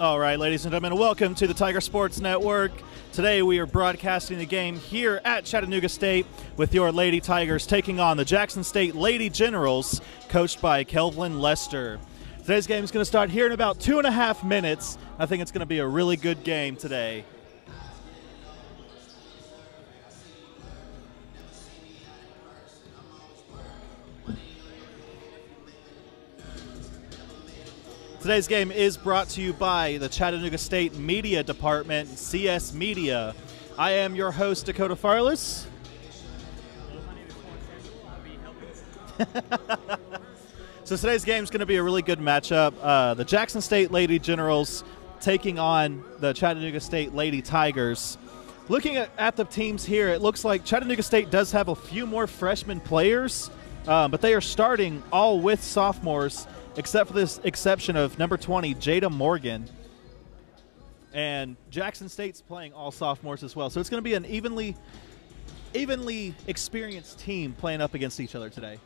All right, ladies and gentlemen, welcome to the Tiger Sports Network. Today we are broadcasting the game here at Chattanooga State with your Lady Tigers taking on the Jackson State Lady Generals, coached by Kelvin Lester. Today's game is going to start here in about 2.5 minutes. I think it's going to be a really good game today. Today's game is brought to you by the Chattanooga State Media Department, CS Media. I am your host, Dakota Farless. So today's game is going to be a really good matchup. The Jackson State Lady Generals taking on the Chattanooga State Lady Tigers. Looking at the teams here, it looks like Chattanooga State does have a few more freshman players, but they are starting all with sophomores, except for this exception of number 20, Jada Morgan. And Jackson State's playing all sophomores as well. So it's going to be an evenly experienced team playing up against each other today.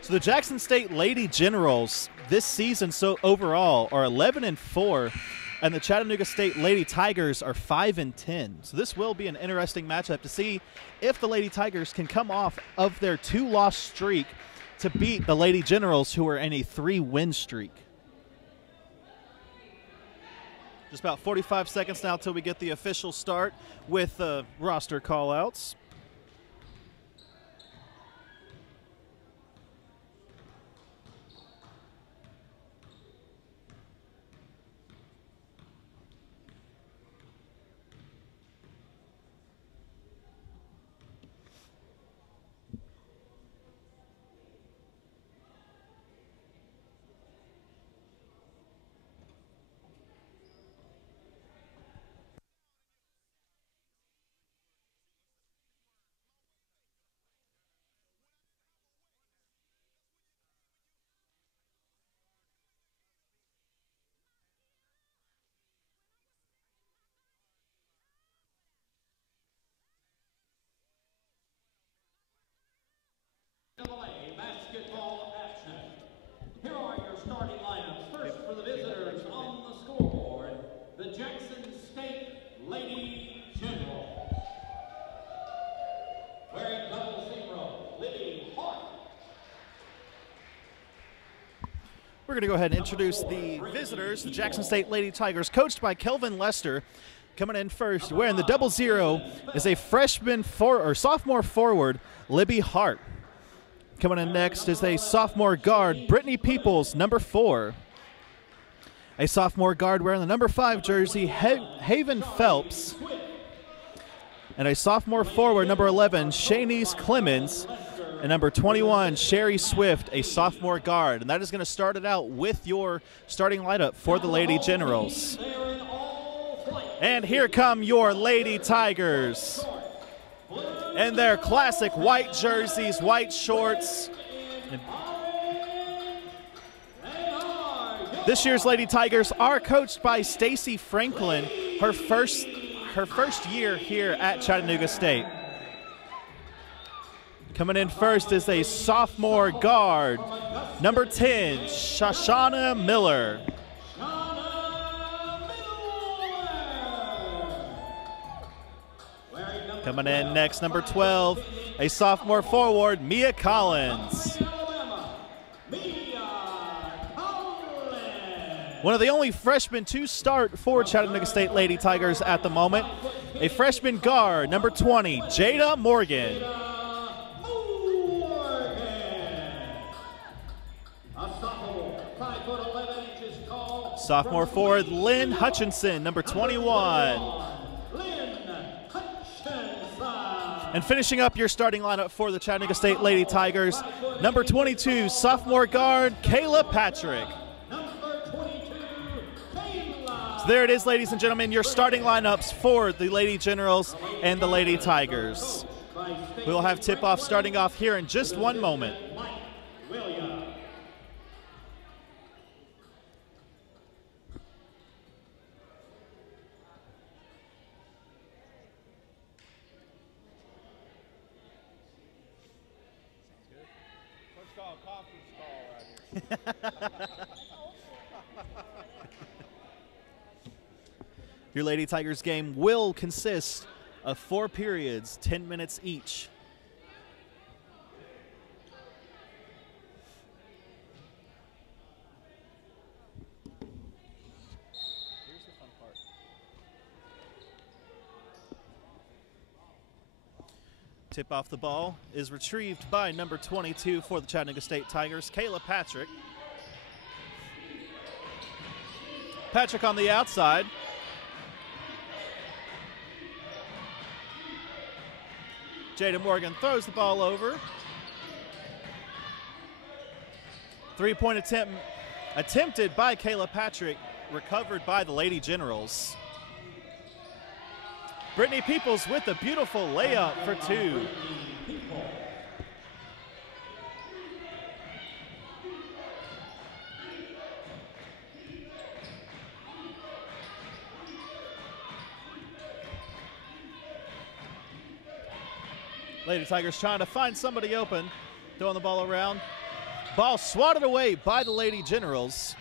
So the Jackson State Lady Generals this season overall are 11-4, and the Chattanooga State Lady Tigers are 5-10. So this will be an interesting matchup to see if the Lady Tigers can come off of their 2-loss streak to beat the Lady Generals, who are in a 3-win streak. Just about 45 seconds now till we get the official start with the roster callouts. Basketball action. Here are your starting lineups. First for the visitors on the scoreboard, the Jackson State Lady Generals. Wearing double zero, Libby Hart. We're going to go ahead and introduce the visitors, the Jackson State Lady Tigers, coached by Kelvin Lester. Coming in first, wearing the double zero, is a sophomore forward, Libby Hart. Coming in next is a sophomore guard, Brittany Peoples, number 4. A sophomore guard wearing the number 5 jersey, Haven Phelps. And a sophomore forward, number 11, Shanice Clemens. And number 21, Sherry Swift, a sophomore guard. And that is going to start it out with your starting lineup for the Lady Generals. And here come your Lady Tigers. In their classic white jerseys, white shorts. This year's Lady Tigers are coached by Stacy Franklin, her first year here at Chattanooga State. Coming in first is a sophomore guard, number 10, Shoshana Miller. Coming in next, number 12, a sophomore forward, Mia Collins. One of the only freshmen to start for Chattanooga State Lady Tigers at the moment, a freshman guard, number 20, Jada Morgan. Sophomore forward, Lynn Hutchinson, number 21. And finishing up your starting lineup for the Chattanooga State Lady Tigers, number 22, sophomore guard, Kayla Patrick. So there it is, ladies and gentlemen, your starting lineups for the Lady Generals and the Lady Tigers. We will have tip-off starting off here in just one moment. Your Lady Tigers game will consist of 4 periods, 10 minutes each. Here's the fun part. Tip off the ball is retrieved by number 22 for the Chattanooga State Tigers, Kayla Patrick. Patrick on the outside. Jada Morgan throws the ball over. 3-point attempt attempted by Kayla Patrick, recovered by the Lady Generals. Brittany Peoples with a beautiful layup for 2. Lady Tigers trying to find somebody open, throwing the ball around. Ball swatted away by the Lady Generals.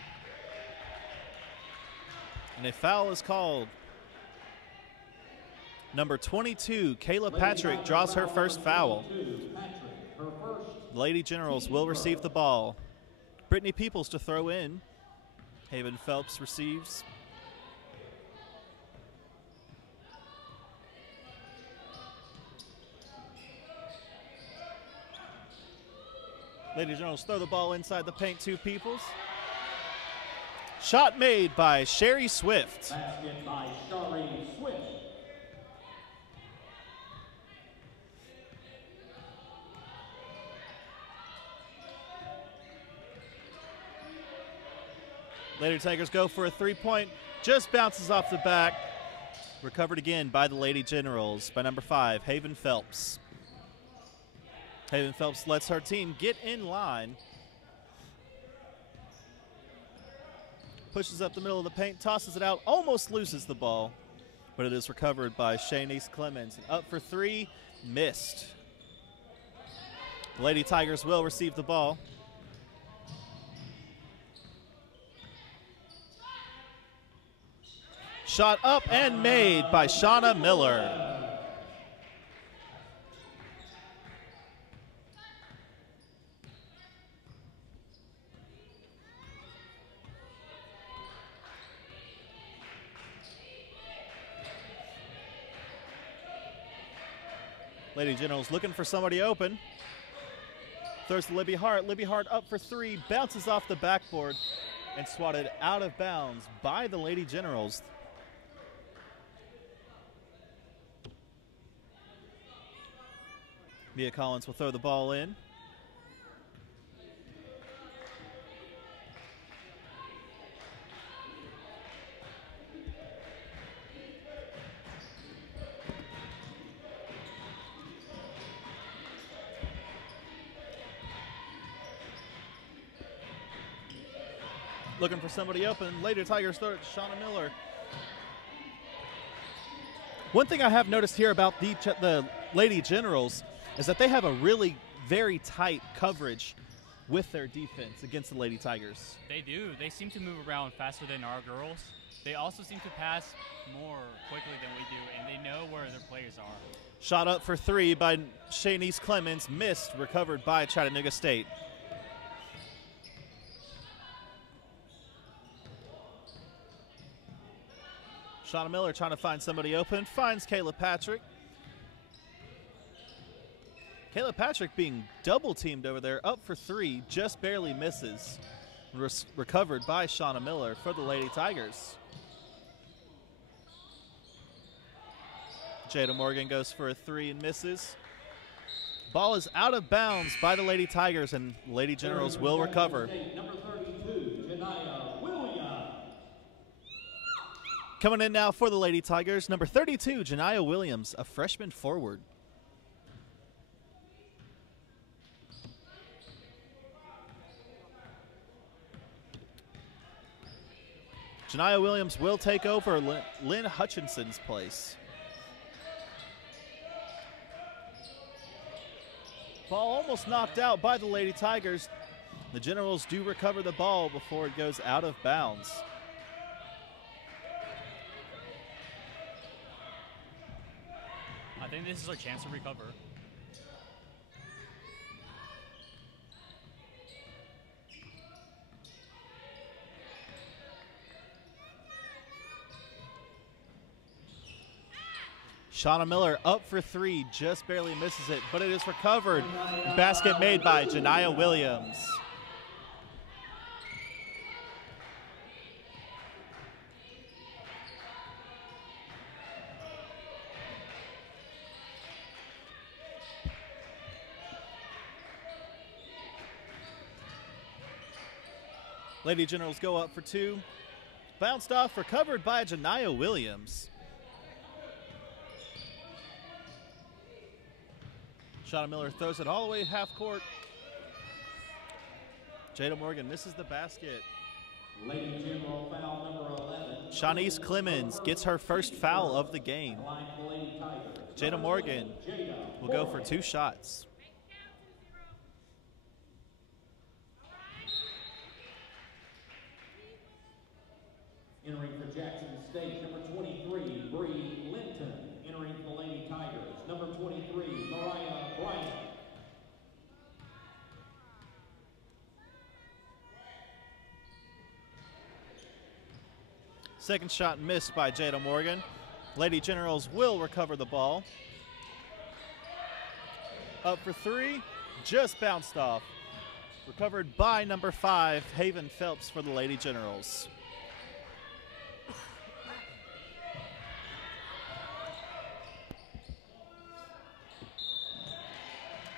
And a foul is called. Number 22, Kayla Patrick, draws her first foul. The Lady Generals will receive the ball. Brittany Peoples to throw in. Haven Phelps receives. Lady Generals throw the ball inside the paint to Peoples. Shot made by Sherry Swift. Basket by Sherry Swift. Lady Tigers go for a 3-point. Just bounces off the back. Recovered again by the Lady Generals by number 5, Haven Phelps. Haven Phelps lets her team get in line. Pushes up the middle of the paint, tosses it out, almost loses the ball. But it is recovered by Shanice Clemens. Up for 3, missed. The Lady Tigers will receive the ball. Shot up and made by Shauna Miller. Lady Generals looking for somebody open. Throws to Libby Hart. Libby Hart up for 3, bounces off the backboard and swatted out of bounds by the Lady Generals. Mia Collins will throw the ball in. Looking for somebody open. Lady Tigers throw it to Shauna Miller. One thing I have noticed here about the Lady Generals is that they have a really very tight coverage with their defense against the Lady Tigers. They do. They seem to move around faster than our girls. They also seem to pass more quickly than we do, and they know where their players are. Shot up for 3 by Shanice Clemens, missed, recovered by Chattanooga State. Shauna Miller trying to find somebody open, finds Kayla Patrick. Kayla Patrick being double teamed over there, up for 3, just barely misses. Recovered by Shauna Miller for the Lady Tigers. Jada Morgan goes for a 3 and misses. Ball is out of bounds by the Lady Tigers, and Lady Generals will recover. Number 32, Jediah Williams. Coming in now for the Lady Tigers, number 32, Janiyah Williams, a freshman forward. Janiyah Williams will take over Lynn Hutchinson's place. Ball almost knocked out by the Lady Tigers. The Generals do recover the ball before it goes out of bounds. I think this is our chance to recover. Shauna Miller up for three, just barely misses it, but it is recovered. Basket made by Janiyah Williams. Lady Generals go up for two. Bounced off, recovered by Janiyah Williams. Shauna Miller throws it all the way half court. Jada Morgan misses the basket. Lady General foul number 11. Shanice Clemens gets her first foul of the game. Jada Morgan will go for two shots. Entering for Jackson State, number 23, Bree Linton. Entering for the Lady Tigers, number 23, Mariah Bryant. Second shot missed by Jada Morgan. Lady Generals will recover the ball. Up for three, just bounced off. Recovered by number 5, Haven Phelps for the Lady Generals.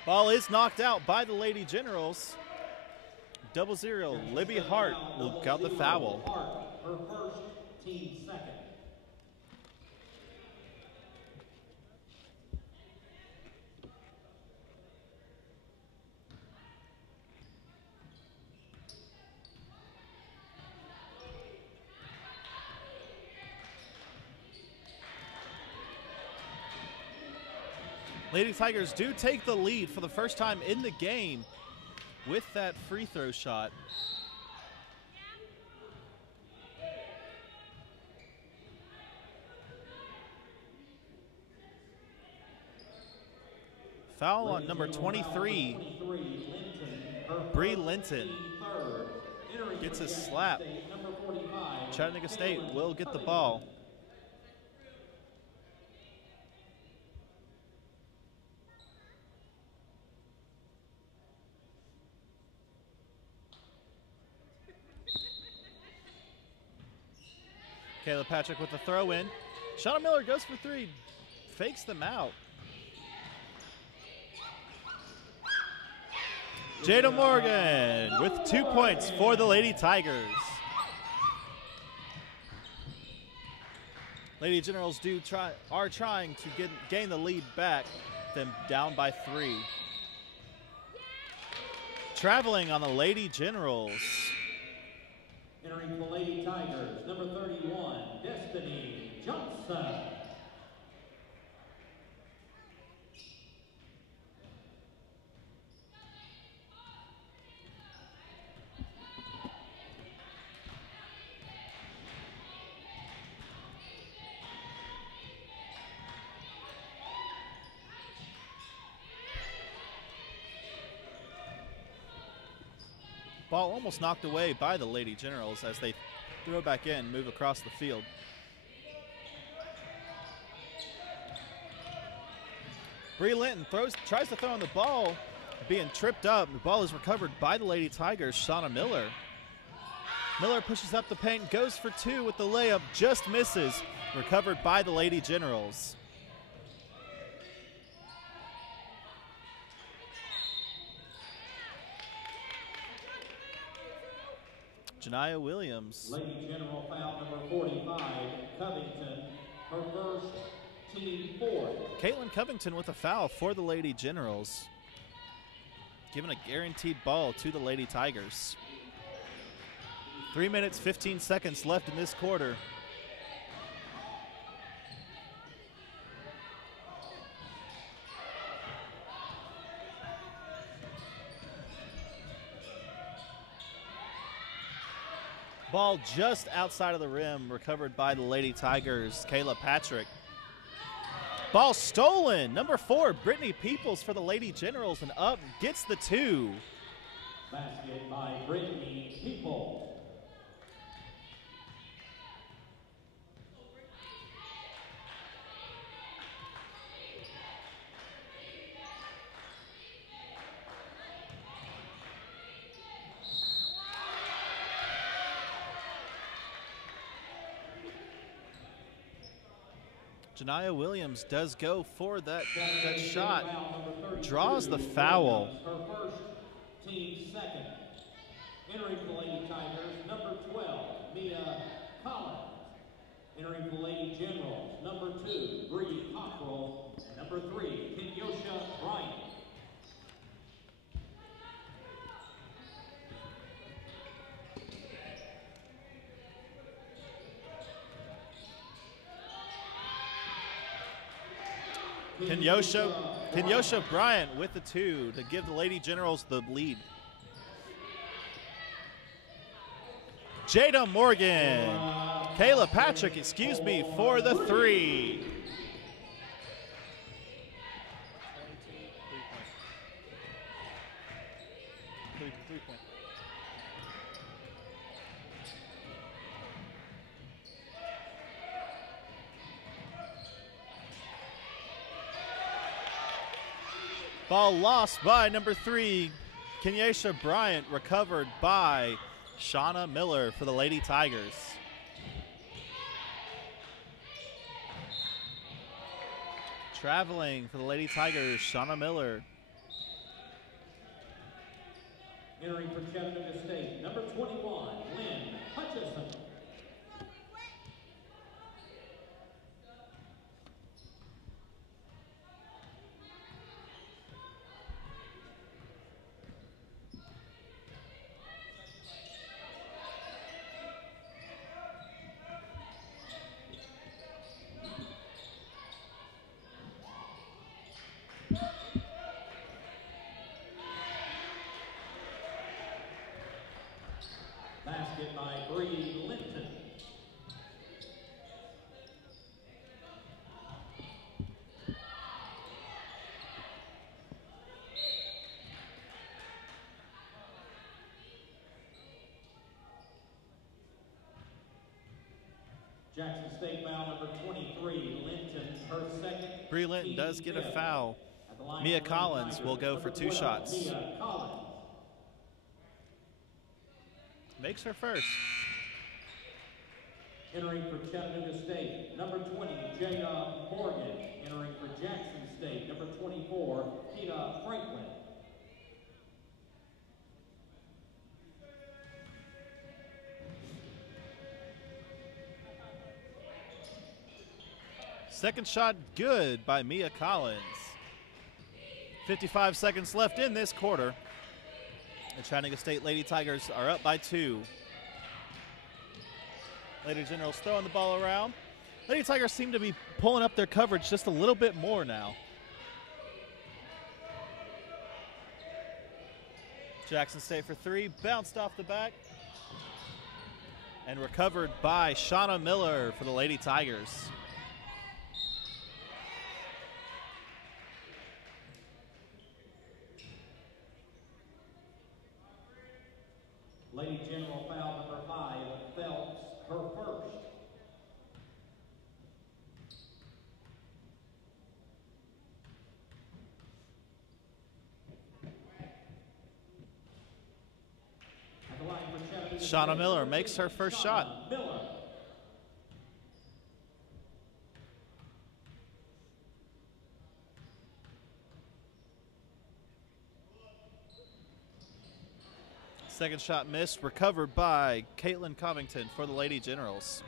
Ball is knocked out by the Lady Generals. 0-0, Libby Hart will count the foul. Hart, her first, team second. Lady Tigers do take the lead for the first time in the game with that free throw shot. Foul on number 23, Bree Linton. Gets a slap. Chattanooga State will get the ball. Kayla Patrick with the throw in. Shauna Miller goes for three, fakes them out. Jada Morgan with 2 points for the Lady Tigers. Lady Generals are trying to gain the lead back, them down by 3. Traveling on the Lady Generals. Entering the Lady Tigers, number 31, Destiny Johnson. Ball almost knocked away by the Lady Generals as they throw back in, move across the field. Bree Linton tries to throw on the ball, being tripped up. The ball is recovered by the Lady Tigers, Shauna Miller. Miller pushes up the paint, goes for 2 with the layup, just misses. Recovered by the Lady Generals. Janiyah Williams. Lady General foul number 45, Covington, her first, team fourth. Caitlin Covington with a foul for the Lady Generals, giving a guaranteed ball to the Lady Tigers. 3 minutes, 15 seconds left in this quarter. Ball just outside of the rim, recovered by the Lady Tigers, Kayla Patrick. Ball stolen, number 4, Brittany Peoples for the Lady Generals, and up gets the 2. Basket by Brittany Peoples. Janiyah Williams does go for that shot, draws the foul. Her first, team second. Entering the Lady Tigers, number 12, Mia Collins. Entering the Lady Generals, number 2, Bree Cockrell, and number 3, Kenyosha Bryant. Kenyosha Bryant with the 2 to give the Lady Generals the lead. Jada Morgan, Kayla Patrick, excuse me, for the 3. Ball lost by number 3, Kenyosha Bryant, recovered by Shauna Miller for the Lady Tigers. Traveling for the Lady Tigers, Shauna Miller. Entering for Chattanooga State, number 21, Lynn Hutchison. Basket by Bree Linton. Jackson State foul number 23, Linton, her second. Bree Linton does get a foul. Mia Collins will go for 2 shots. Mia Collins. Makes her first. Entering for Chattanooga State, number 20, Jada Morgan. Entering for Jackson State, number 24, Keita Franklin. Second shot good by Mia Collins. 55 seconds left in this quarter. The Chattanooga State Lady Tigers are up by 2. Lady Generals throwing the ball around. Lady Tigers seem to be pulling up their coverage just a little bit more now. Jackson State for 3, bounced off the back. And recovered by Shauna Miller for the Lady Tigers. Lady General foul number 5, Phelps, her first. At the line for Chattanooga Shauna State, Miller makes her first Shauna shot. Miller. Second shot missed, recovered by Caitlin Covington for the Lady Generals.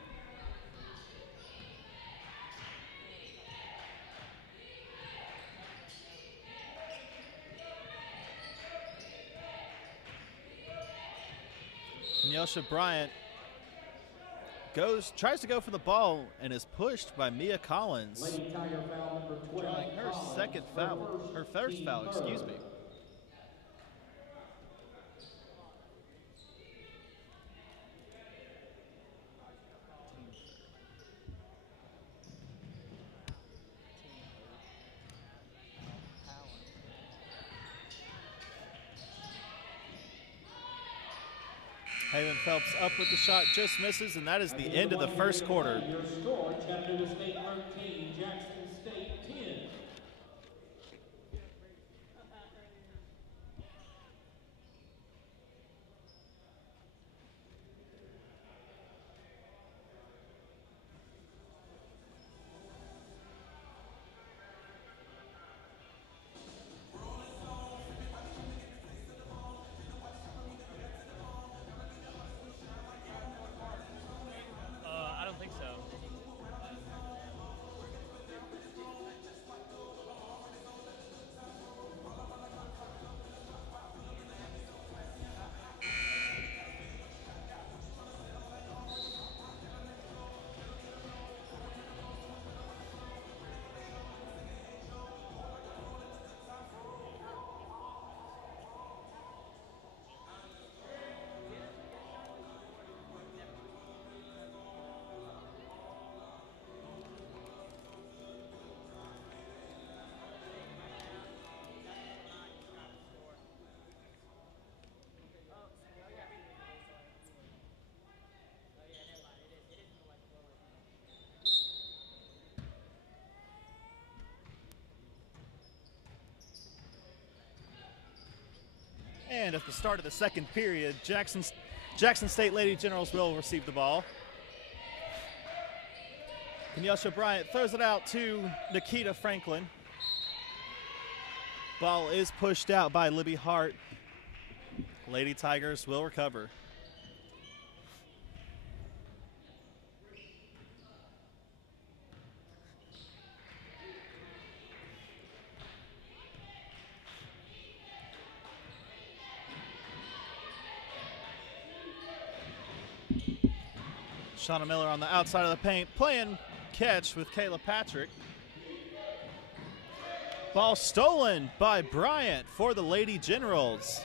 Nyosha Bryant tries to go for the ball and is pushed by Mia Collins. Lady Tiger foul number 12. Drawing her second foul, her first foul, excuse me. Haven Phelps up with the shot, just misses, and that is the end of the first quarter. Your score, Chattanooga State 13, Jackson State 10. I don't think so. And at the start of the second period, Jackson State Lady Generals will receive the ball. Kenyosha Bryant throws it out to Nikita Franklin. Ball is pushed out by Libby Hart. Lady Tigers will recover. Shauna Miller on the outside of the paint, playing catch with Kayla Patrick. Ball stolen by Bryant for the Lady Generals.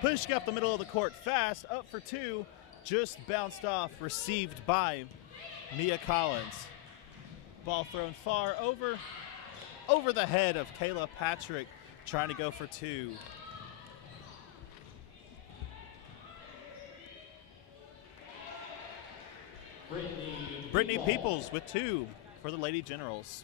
Pushing up the middle of the court fast, up for two, just bounced off, received by Mia Collins. Ball thrown far over the head of Kayla Patrick, trying to go for two. Brittany Peoples with two for the Lady Generals.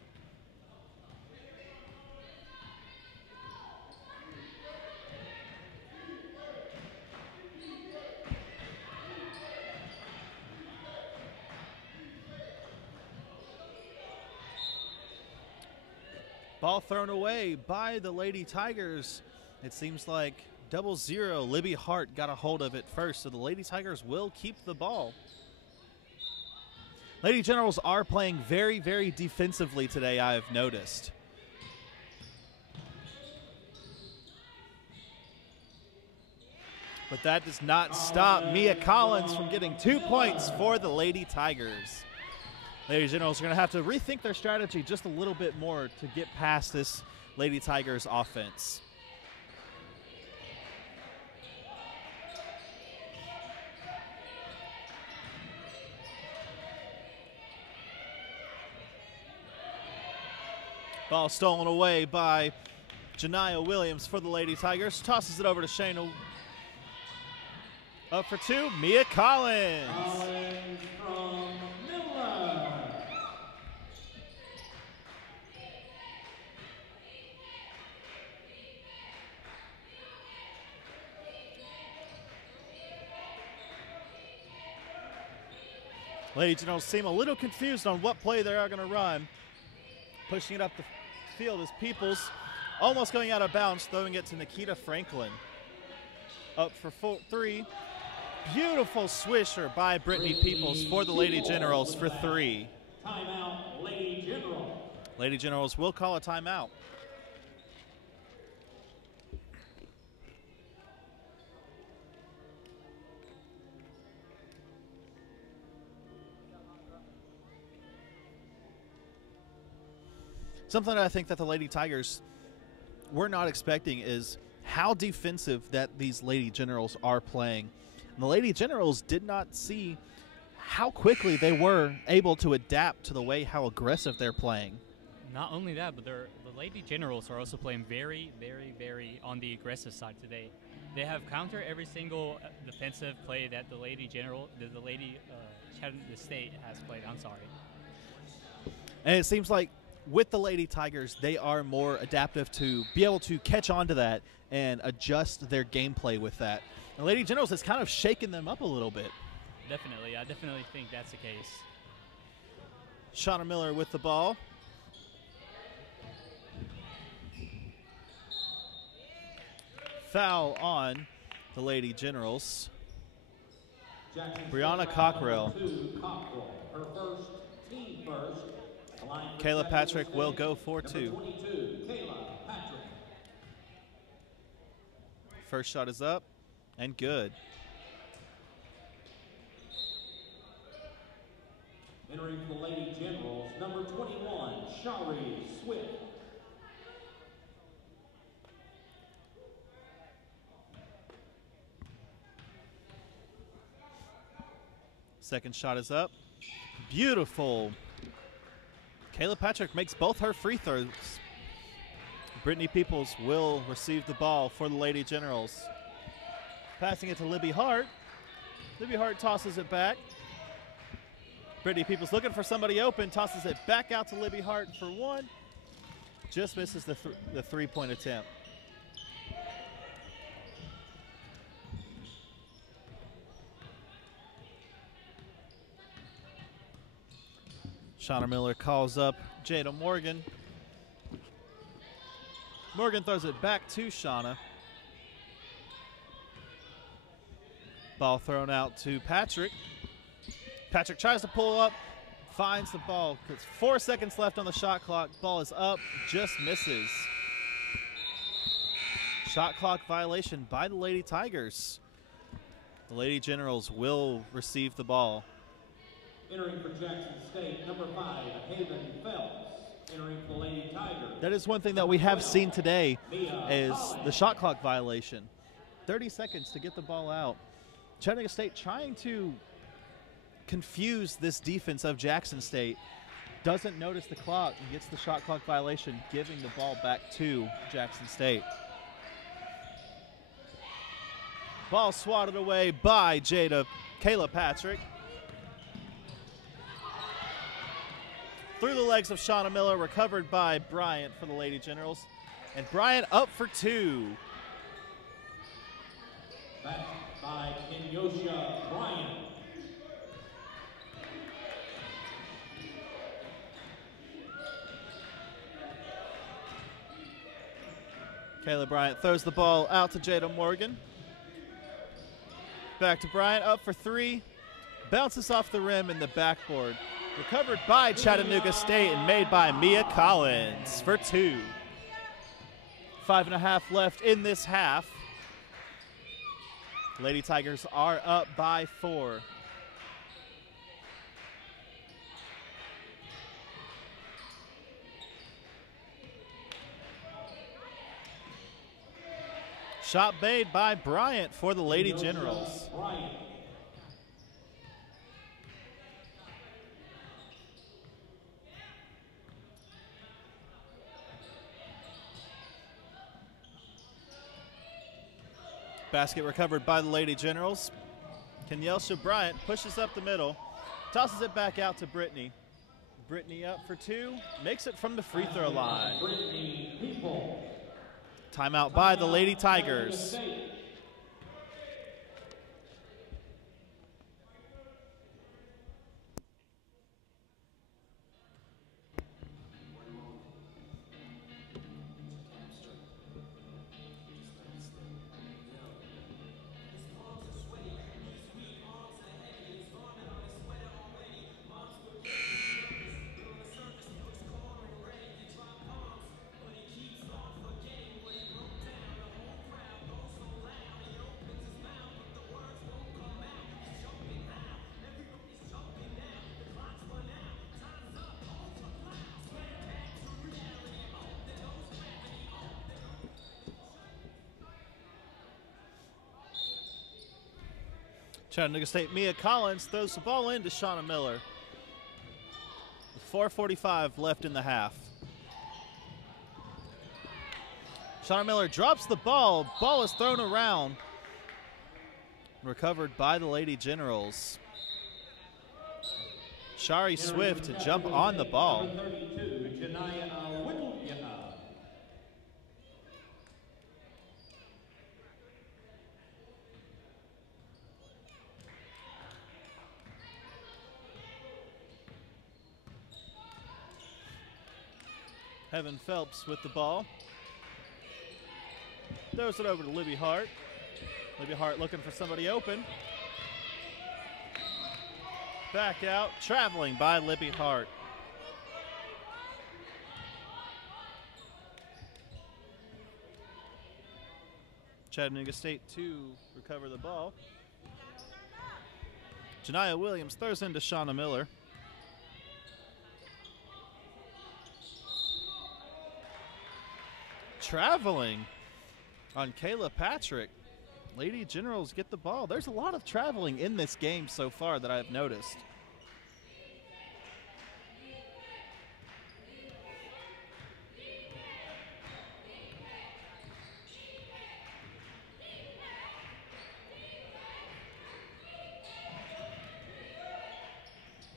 Ball thrown away by the Lady Tigers. It seems like 0-0. Libby Hart got a hold of it first, so the Lady Tigers will keep the ball. Lady Generals are playing very, very defensively today, I have noticed. But that does not stop Mia Collins from getting 2 points for the Lady Tigers. Lady Generals are going to have to rethink their strategy just a little bit more to get past this Lady Tigers offense. Ball stolen away by Janiyah Williams for the Lady Tigers. Tosses it over to Shayna. Up for two, Mia Collins. Collins from Miller. Lady Generals seem a little confused on what play they are going to run. Pushing it up the field is Peoples, almost going out of bounds, throwing it to Nikita Franklin. up for 3. Beautiful swisher by Brittany Peoples for the Lady Generals for 3. Timeout, Lady Generals. Lady Generals will call a timeout. Something that I think that the Lady Tigers were not expecting is how defensive that these Lady Generals are playing. And the Lady Generals did not see how quickly they were able to adapt to the way how aggressive they're playing. Not only that, but the Lady Generals are also playing very, very, very on the aggressive side today. They have countered every single defensive play that the Lady Chattanooga State has played. I'm sorry. And it seems like with the Lady Tigers, they are more adaptive to be able to catch on to that and adjust their gameplay with that. The Lady Generals has kind of shaken them up a little bit. Definitely. I definitely think that's the case. Shauna Miller with the ball. Foul on the Lady Generals. Brianna Cockrell. Her first, team first. Kayla Patrick will go for 2. First shot is up and good. Entering the Lady Generals, number 21, Shari Swift. Second shot is up. Beautiful. Kayla Patrick makes both her free throws. Brittany Peoples will receive the ball for the Lady Generals. Passing it to Libby Hart. Libby Hart tosses it back. Brittany Peoples looking for somebody open, tosses it back out to Libby Hart for 1. Just misses the three-point attempt. Shauna Miller calls up Jada Morgan. Morgan throws it back to Shauna. Ball thrown out to Patrick. Patrick tries to pull up, finds the ball. It's 4 seconds left on the shot clock. Ball is up, just misses. Shot clock violation by the Lady Tigers. The Lady Generals will receive the ball. Entering for Jackson State, number 5, Haven Phelps. Entering for Lady Tigers. That is one thing that we have seen today is the shot clock violation. 30 seconds to get the ball out. Chattanooga State trying to confuse this defense of Jackson State. Doesn't notice the clock and gets the shot clock violation, giving the ball back to Jackson State. Ball swatted away by Kayla Patrick. Through the legs of Shauna Miller, recovered by Bryant for the Lady Generals. And Bryant up for 2. Back by Kenyosha Bryant. Kayla Bryant throws the ball out to Jada Morgan. Back to Bryant, up for 3. Bounces off the rim in the backboard. Recovered by Chattanooga State and made by Mia Collins for 2. 5.5 left in this half. Lady Tigers are up by 4. Shot made by Bryant for the Lady Generals. Basket recovered by the Lady Generals. Kenyelsha Bryant pushes up the middle, tosses it back out to Brittany. Brittany up for 2, makes it from the free throw line. Timeout by the Lady Tigers. Chattanooga State Mia Collins throws the ball into Shauna Miller. With 4:45 left in the half. Shauna Miller drops the ball. Ball is thrown around. Recovered by the Lady Generals. Shari Swift to jump on the ball. Heaven Phelps with the ball. Throws it over to Libby Hart. Libby Hart looking for somebody open. Back out, traveling by Libby Hart. Chattanooga State to recover the ball. Janiyah Williams throws into Shauna Miller. Traveling on Kayla Patrick. Lady Generals get the ball. There's a lot of traveling in this game so far that I've noticed.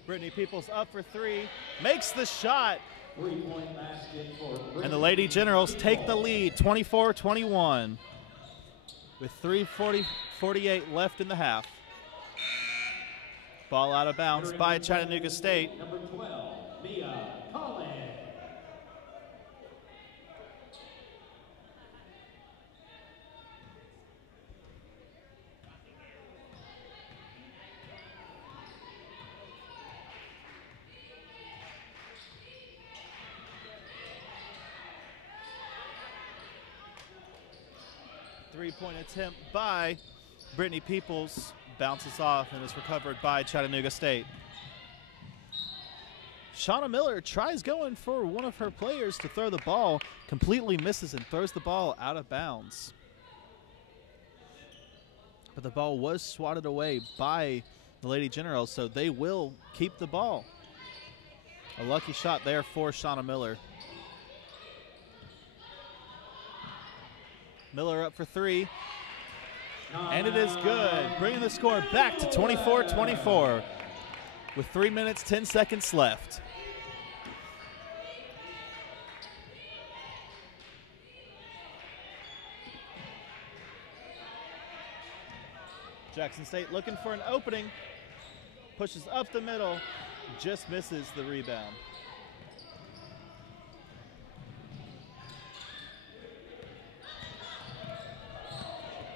Brittany Peoples up for three, makes the shot. Three-point basket for And the Lady Generals take the lead, 24-21, with 3:48 left in the half. Ball out of bounds by Chattanooga State. number 12, Mia Collins. 3-point attempt by Brittany Peoples, bounces off and is recovered by Chattanooga State. Shauna Miller tries going for one of her players to throw the ball, completely misses and throws the ball out of bounds. But the ball was swatted away by the Lady Generals, so they will keep the ball. A lucky shot there for Shauna Miller. Miller up for three, and it is good, bringing the score back to 24-24 with 3 minutes, 10 seconds left. Jackson State looking for an opening, pushes up the middle, just misses the rebound.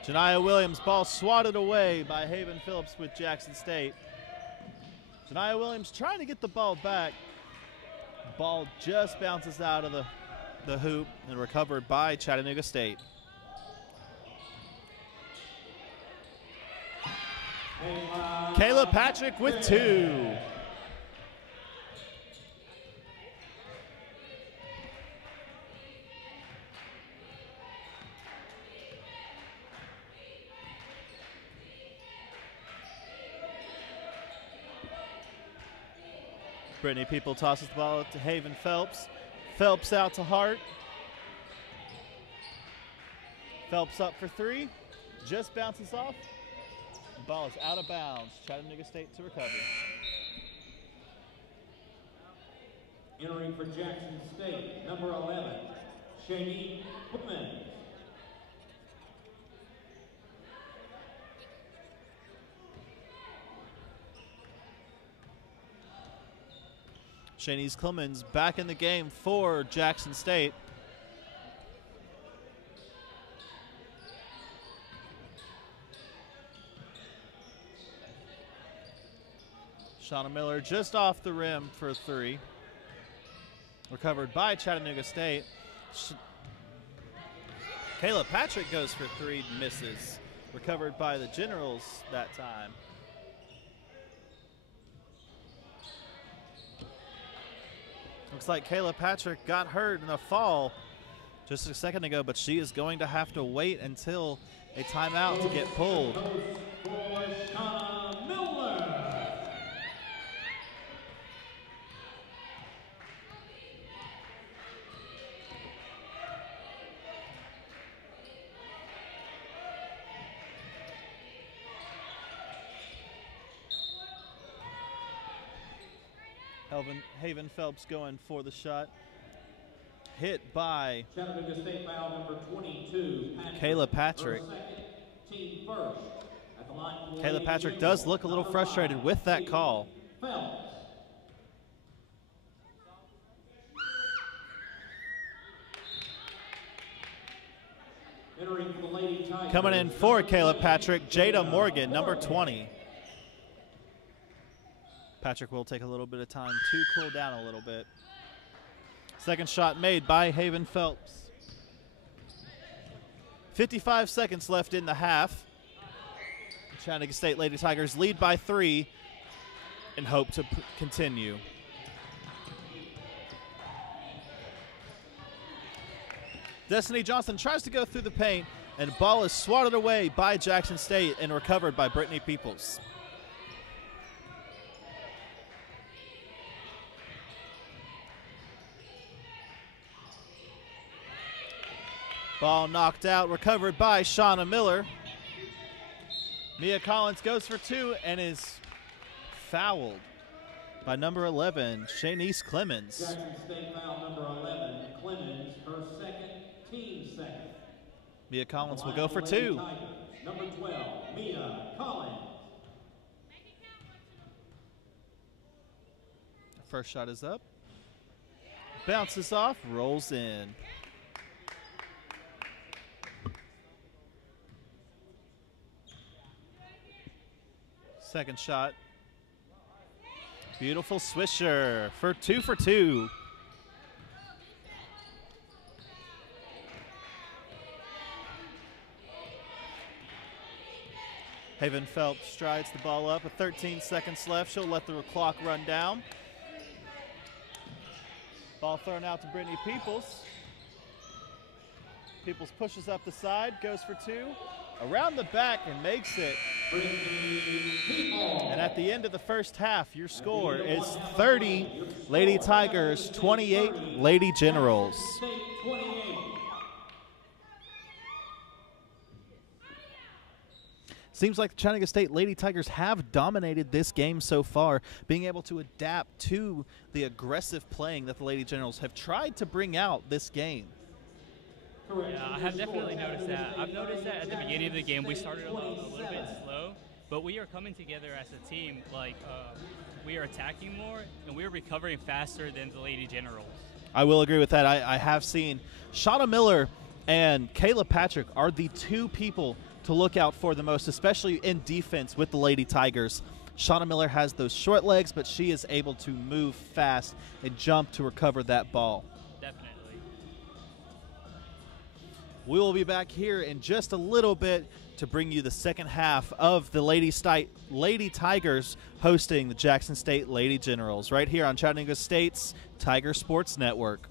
Janiyah Williams, ball swatted away by Haven Phillips with Jackson State. Janiyah Williams trying to get the ball back. Ball just bounces out of the hoop and recovered by Chattanooga State. Kayla Patrick with two. Brittany People tosses the ball to Haven Phelps. Phelps out to Hart. Phelps up for three. Just bounces off. The ball is out of bounds. Chattanooga State to recover. Entering for Jackson State, number 11, Shani Clemens. Shanice Clemens back in the game for Jackson State. Shauna Miller just off the rim for three. Recovered by Chattanooga State. Kayla Patrick goes for three, misses. Recovered by the Generals that time. Looks like Kayla Patrick got hurt in a fall just a second ago, but she is going to have to wait until a timeout to get pulled. Haven Phelps going for the shot. Hit by Chattanooga State foul number 22, Kayla Patrick. Her second, team first. At the line for Kayla Lady Patrick Generals, does look a little number frustrated 5, with that call. Phelps. Entering for the Lady Tigers, Coming in for Kayla Patrick, Jada Morgan, number 20. Patrick will take a little bit of time to cool down a little bit. Second shot made by Haven Phelps. 55 seconds left in the half. Chattanooga State Lady Tigers lead by 3 and hope to continue. Destiny Johnson tries to go through the paint, and the ball is swatted away by Jackson State and recovered by Brittany Peoples. Ball knocked out, recovered by Shauna Miller. Mia Collins goes for 2 and is fouled by number 11, Shanice Clemens. Jackson State foul number 11, Clemens, her second, team second. Mia Collins will go for 2. Tigers, number 12, Mia Collins. First shot is up. Bounces off, rolls in. Second shot. Beautiful swisher for 2 for 2. Haven Phelps strides the ball up with 13 seconds left. She'll let the clock run down. Ball thrown out to Brittany Peoples. Peoples pushes up the side, goes for 2. Around the back and makes it. And at the end of the first half, your score is 30 Lady Tigers, 28 Lady Generals. Seems like the Chattanooga State Lady Tigers have dominated this game so far, being able to adapt to the aggressive playing that the Lady Generals have tried to bring out this game. Yeah, I have definitely noticed that. I've noticed that at the beginning of the game we started a little bit slow, but we are coming together as a team. Like we are attacking more and we are recovering faster than the Lady Generals. I will agree with that. I have seen Shauna Miller and Kayla Patrick are the 2 people to look out for the most, especially in defense with the Lady Tigers. Shauna Miller has those short legs, but she is able to move fast and jump to recover that ball. Definitely. We will be back here in just a little bit to bring you the second half of the Lady Tigers hosting the Jackson State Lady Generals right here on Chattanooga State's Tiger Sports Network.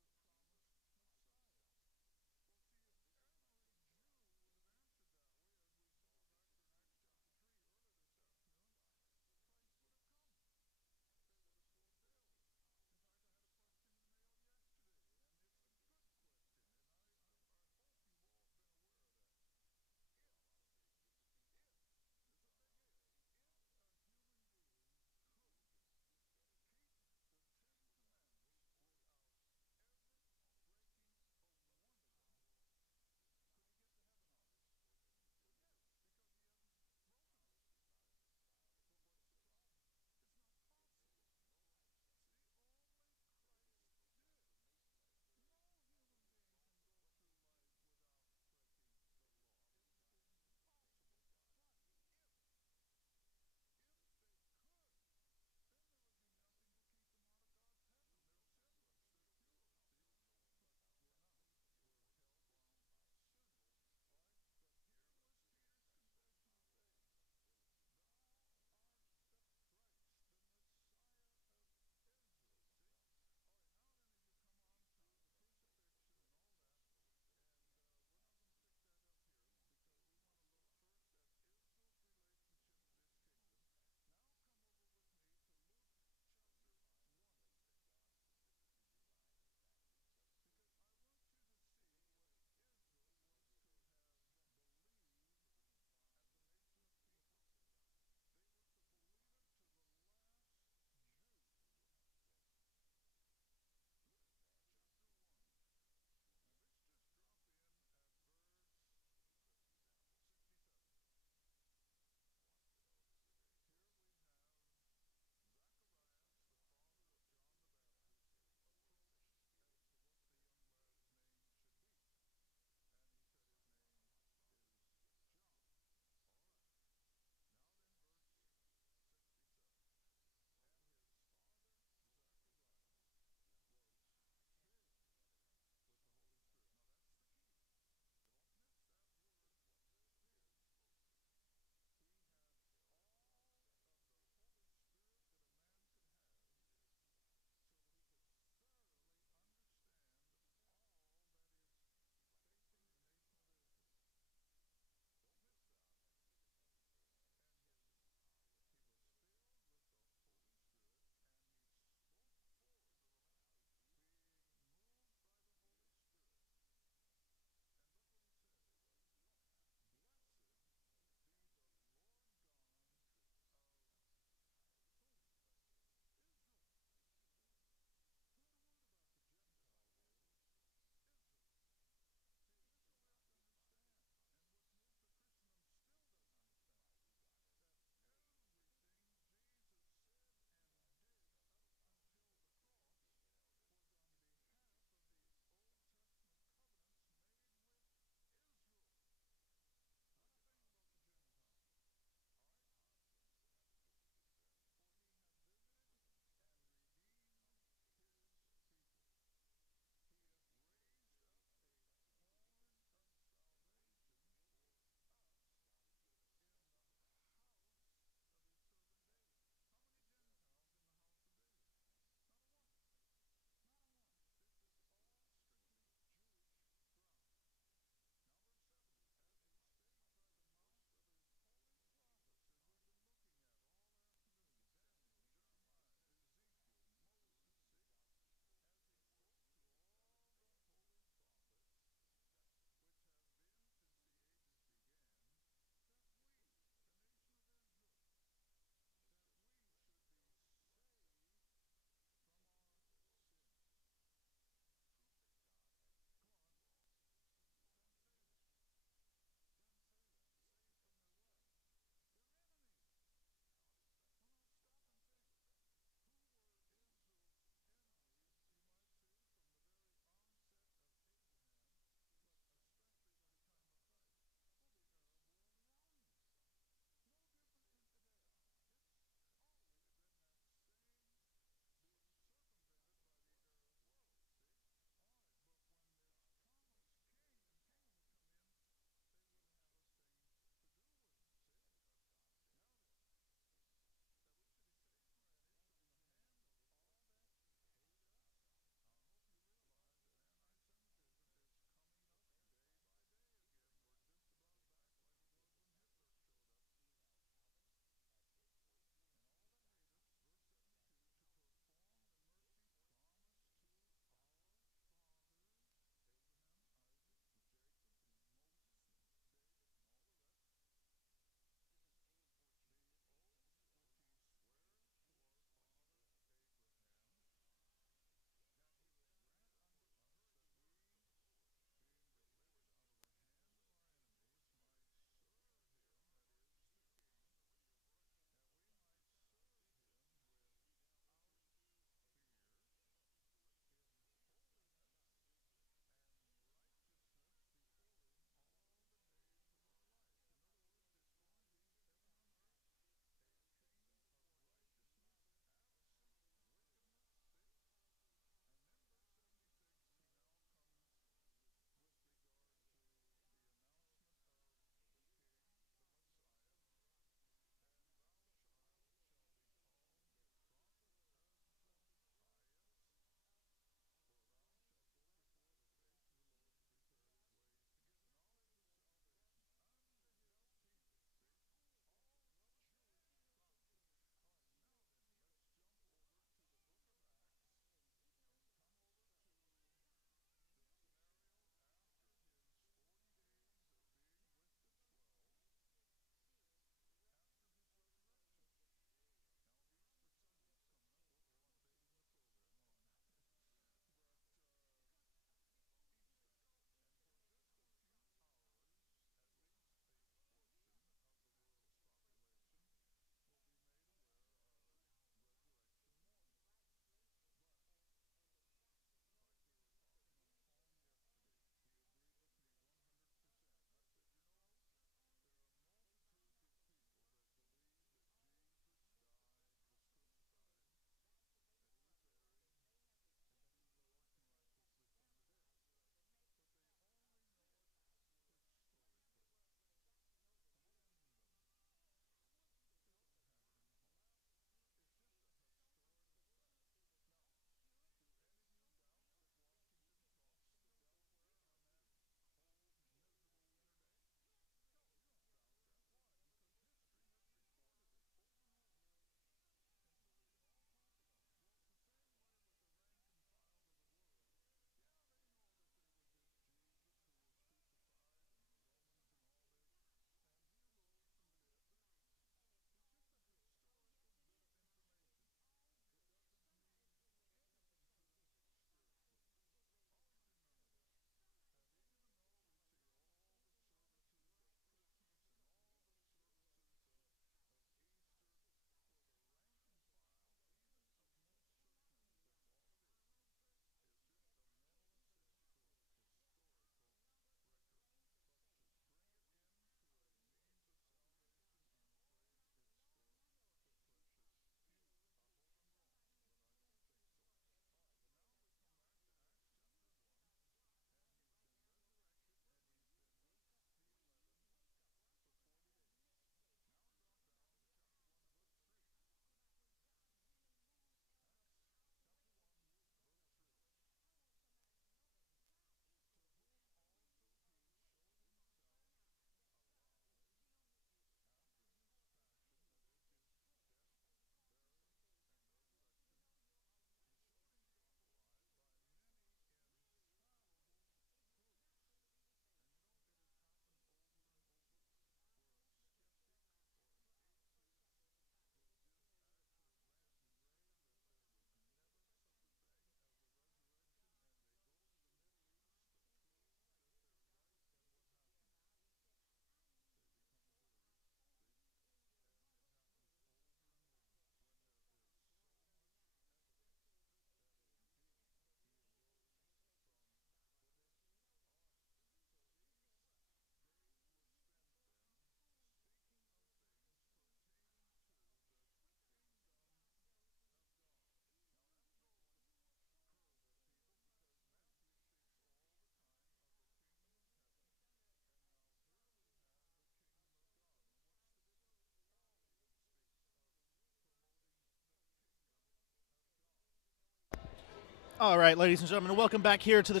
All right, ladies and gentlemen, welcome back here to the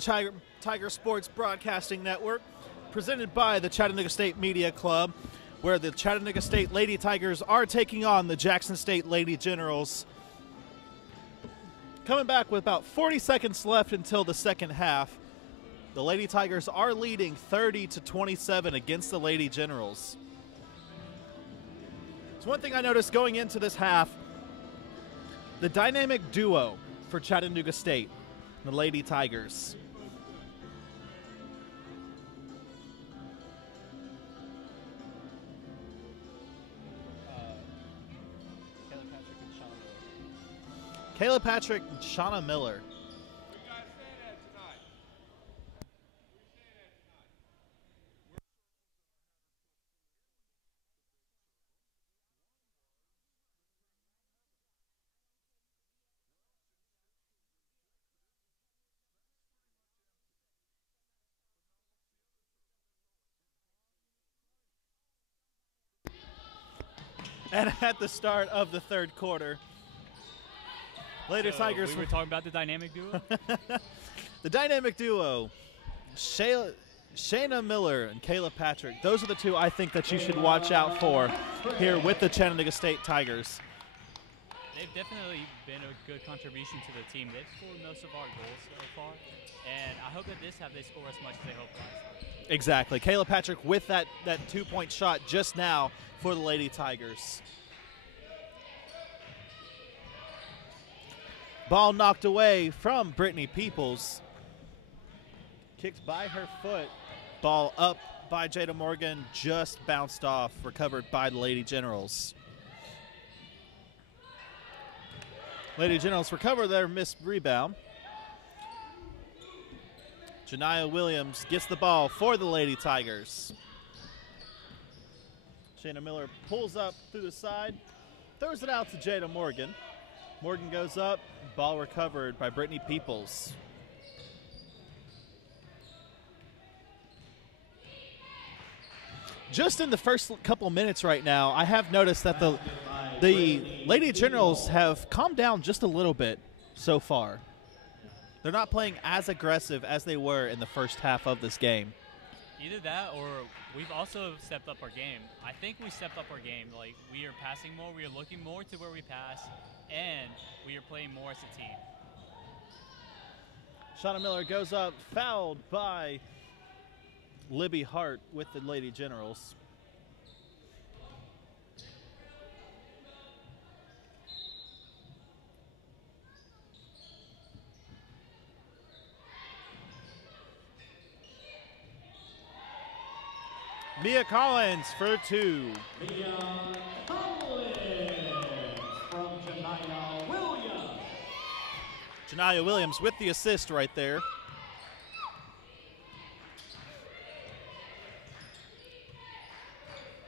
Tiger Sports Broadcasting Network, presented by the Chattanooga State Media Club, where the Chattanooga State Lady Tigers are taking on the Jackson State Lady Generals. Coming back with about 40 seconds left until the second half. The Lady Tigers are leading 30-27 against the Lady Generals. So one thing I noticed going into this half, the dynamic duo for Chattanooga State, the Lady Tigers. Kayla Patrick and Shauna Miller. And at the start of the third quarter, Lady Tigers. We were talking about the dynamic duo? The dynamic duo, Shayna Miller and Kayla Patrick. Those are the two I think that you should watch out for here with the Chattanooga State Tigers. They've definitely been a good contribution to the team. They've scored most of our goals so far, and I hope that this half they score as much as they hope last. Exactly. Kayla Patrick with that two-point shot just now for the Lady Tigers. Ball knocked away from Brittany Peoples. Kicked by her foot. Ball up by Jada Morgan, just bounced off, recovered by the Lady Generals. Lady Generals recover their missed rebound. Janiyah Williams gets the ball for the Lady Tigers. Shayna Miller pulls up through the side, throws it out to Jada Morgan. Morgan goes up, ball recovered by Brittany Peoples. Just in the first couple minutes right now, I have noticed that the Lady Generals have calmed down just a little bit so far. They're not playing as aggressive as they were in the first half of this game. Either that or we've also stepped up our game. I think we stepped up our game. Like, we are passing more, we are looking more to where we pass, and we are playing more as a team. Shauna Miller goes up, fouled by Libby Hart with the Lady Generals. Mia Collins for two. Mia Collins from Janiyah Williams. Janiyah Williams with the assist right there.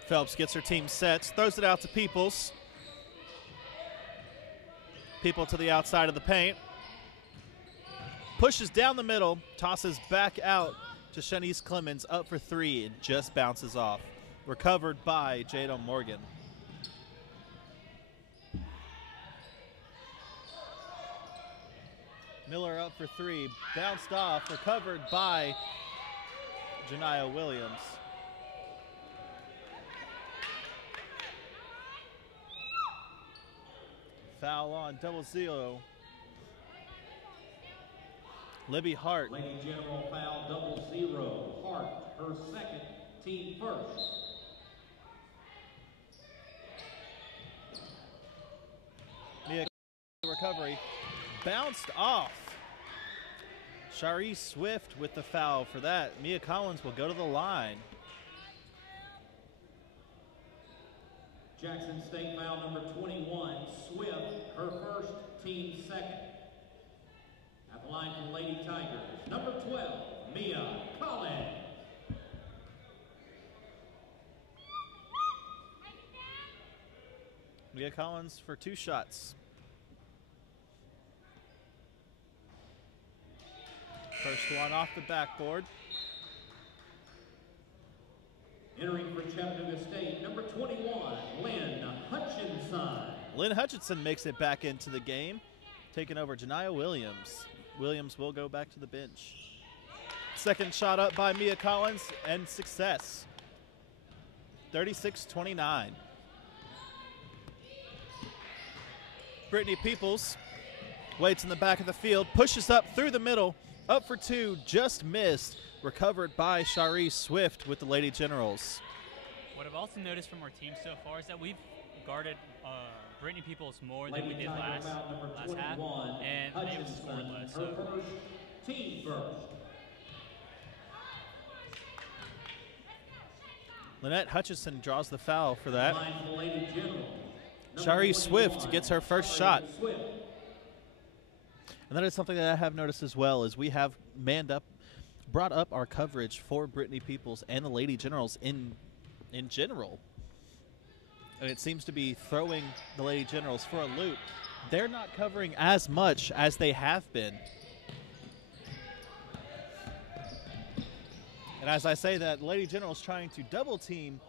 Phelps gets her team set, throws it out to Peoples. People to the outside of the paint. Pushes down the middle, tosses back out to Shanice Clemens, up for three, and just bounces off. Recovered by Jada Morgan. Miller up for three, bounced off, recovered by Janiyah Williams. Foul on 0-0. Libby Hart. Lady General foul 0-0. Hart, her second, team first. Mia recovery. Bounced off. Shari Swift with the foul for that. Mia Collins will go to the line. Jackson State foul number 21. Swift, her first, team second. At the line for Lady Tigers, number 12, Mia Collins. Mia Collins for two shots. First one off the backboard. Entering for Chattanooga State, number 21, Lynn Hutchinson. Lynn Hutchinson makes it back into the game, taking over Janiyah Williams. Williams will go back to the bench. Second shot up by Mia Collins, and success. 36-29. Brittany Peoples waits in the back of the field, pushes up through the middle, up for two, just missed. Recovered by Shari Swift with the Lady Generals. What I've also noticed from our team so far is that we've guarded Brittany Peoples more than we did last half, and they've scored less. So. Team first. Lynette Hutchison draws the foul for that. Shari Swift gets her first shot. And that is something that I have noticed as well, is we have brought up our coverage for Brittany Peoples and the Lady Generals in general. And it seems to be throwing the Lady Generals for a loop. They're not covering as much as they have been. And as I say that, Lady Generals trying to double team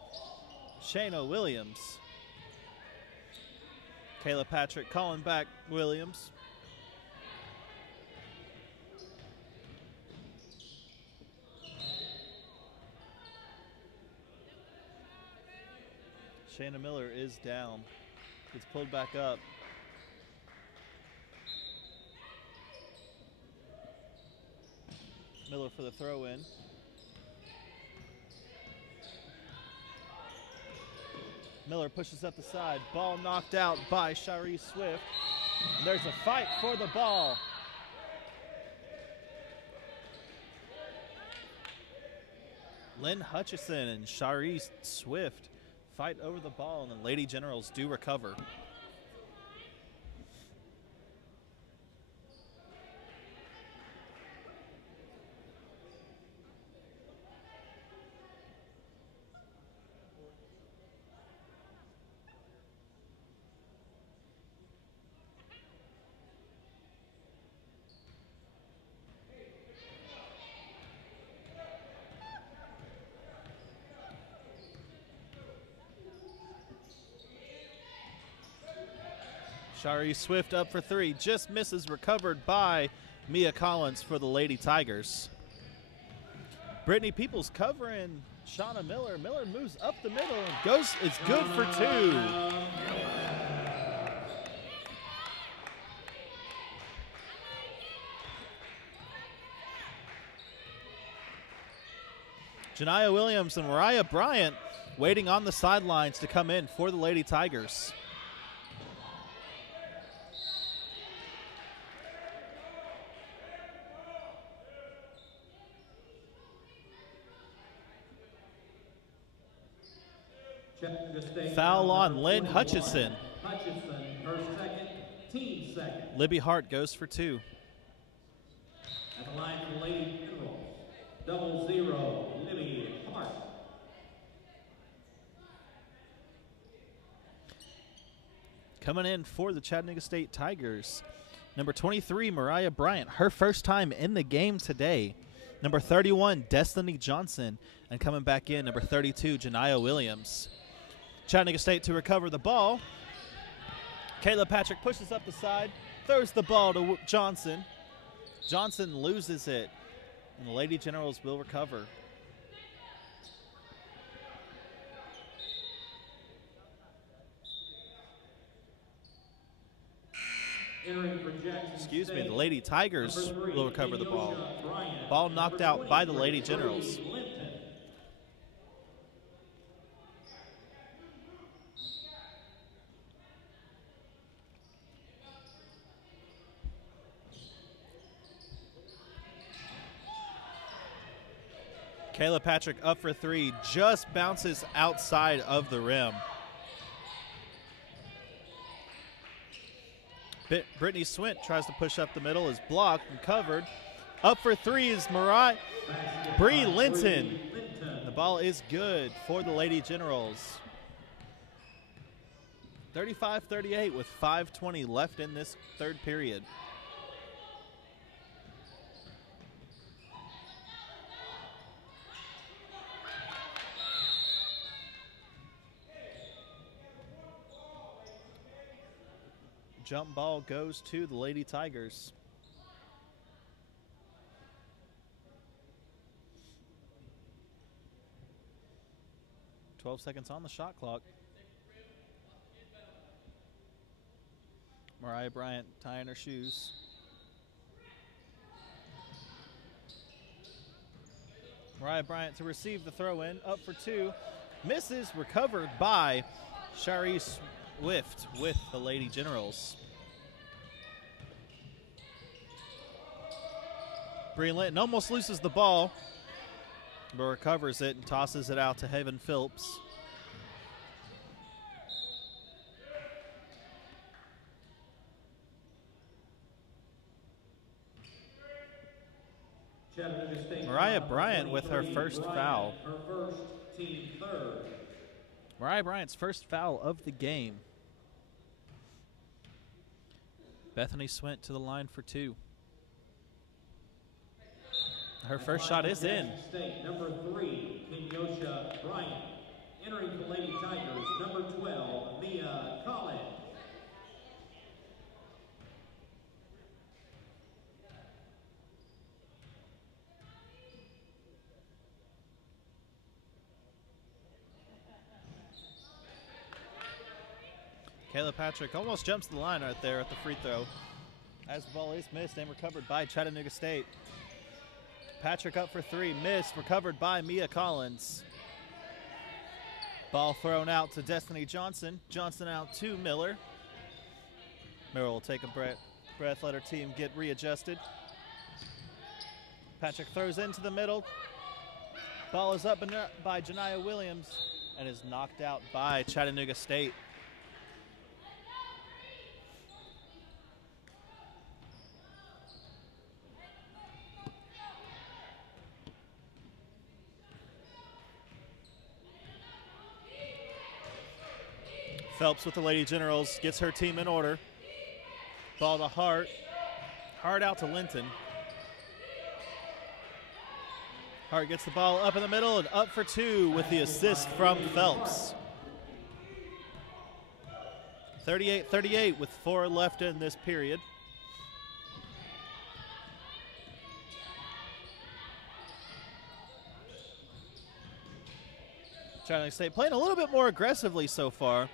Shayna Williams. Kayla Patrick calling back Williams. Shayna Miller is down. Gets pulled back up. Miller for the throw-in. Miller pushes up the side. Ball knocked out by Shari Swift. And there's a fight for the ball. Lynn Hutchison and Shari Swift fight over the ball, and the Lady Generals do recover. Shari Swift up for three, just misses, recovered by Mia Collins for the Lady Tigers. Brittany Peoples covering Shauna Miller. Miller moves up the middle and goes, it's good for two. Janiyah Williams and Mariah Bryant waiting on the sidelines to come in for the Lady Tigers. Foul on Lynn Hutchison. Hutchison, her second, team second. Libby Hart goes for two. At the line for the Lady Generals, 0-0, Libby Hart. Coming in for the Chattanooga State Tigers, number 23, Mariah Bryant, her first time in the game today. Number 31, Destiny Johnson. And coming back in, number 32, Janiyah Williams. Chattanooga State to recover the ball. Kayla Patrick pushes up the side, throws the ball to Johnson. Johnson loses it, and the Lady Generals will recover. Excuse me, the Lady Tigers will recover the ball. Ball knocked out by the Lady Generals. Kayla Patrick up for three, just bounces outside of the rim. Brittany Swint tries to push up the middle, is blocked and covered. Up for three is Bree Linton. The ball is good for the Lady Generals. 35-38 with 5:20 left in this third period. Jump ball goes to the Lady Tigers. 12 seconds on the shot clock. Mariah Bryant tying her shoes. Mariah Bryant to receive the throw-in, up for two. Misses, recovered by Shari Swift with the Lady Generals. Bree Linton almost loses the ball, but recovers it and tosses it out to Haven Phillips. Mariah Bryant with her first foul. Her first, team third. Mariah Bryant's first foul of the game. Bethany Swint to the line for two. Her first shot is in. State, number 3, Kenyosha Bryant. Entering the Lady Tigers, number 12, Mia Collins. Kayla Patrick almost jumps the line right there at the free throw, as the ball is missed and recovered by Chattanooga State. Patrick up for three, missed, recovered by Mia Collins. Ball thrown out to Destiny Johnson. Johnson out to Miller. Miller will take a breath, let her team get readjusted. Patrick throws into the middle. Ball is up by Janiyah Williams and is knocked out by Chattanooga State. Phelps with the Lady Generals gets her team in order. Ball to Hart. Hart out to Linton. Hart gets the ball up in the middle and up for two with the assist from Phelps. 38-38 with 4 left in this period. Chattanooga State playing a little bit more aggressively so far.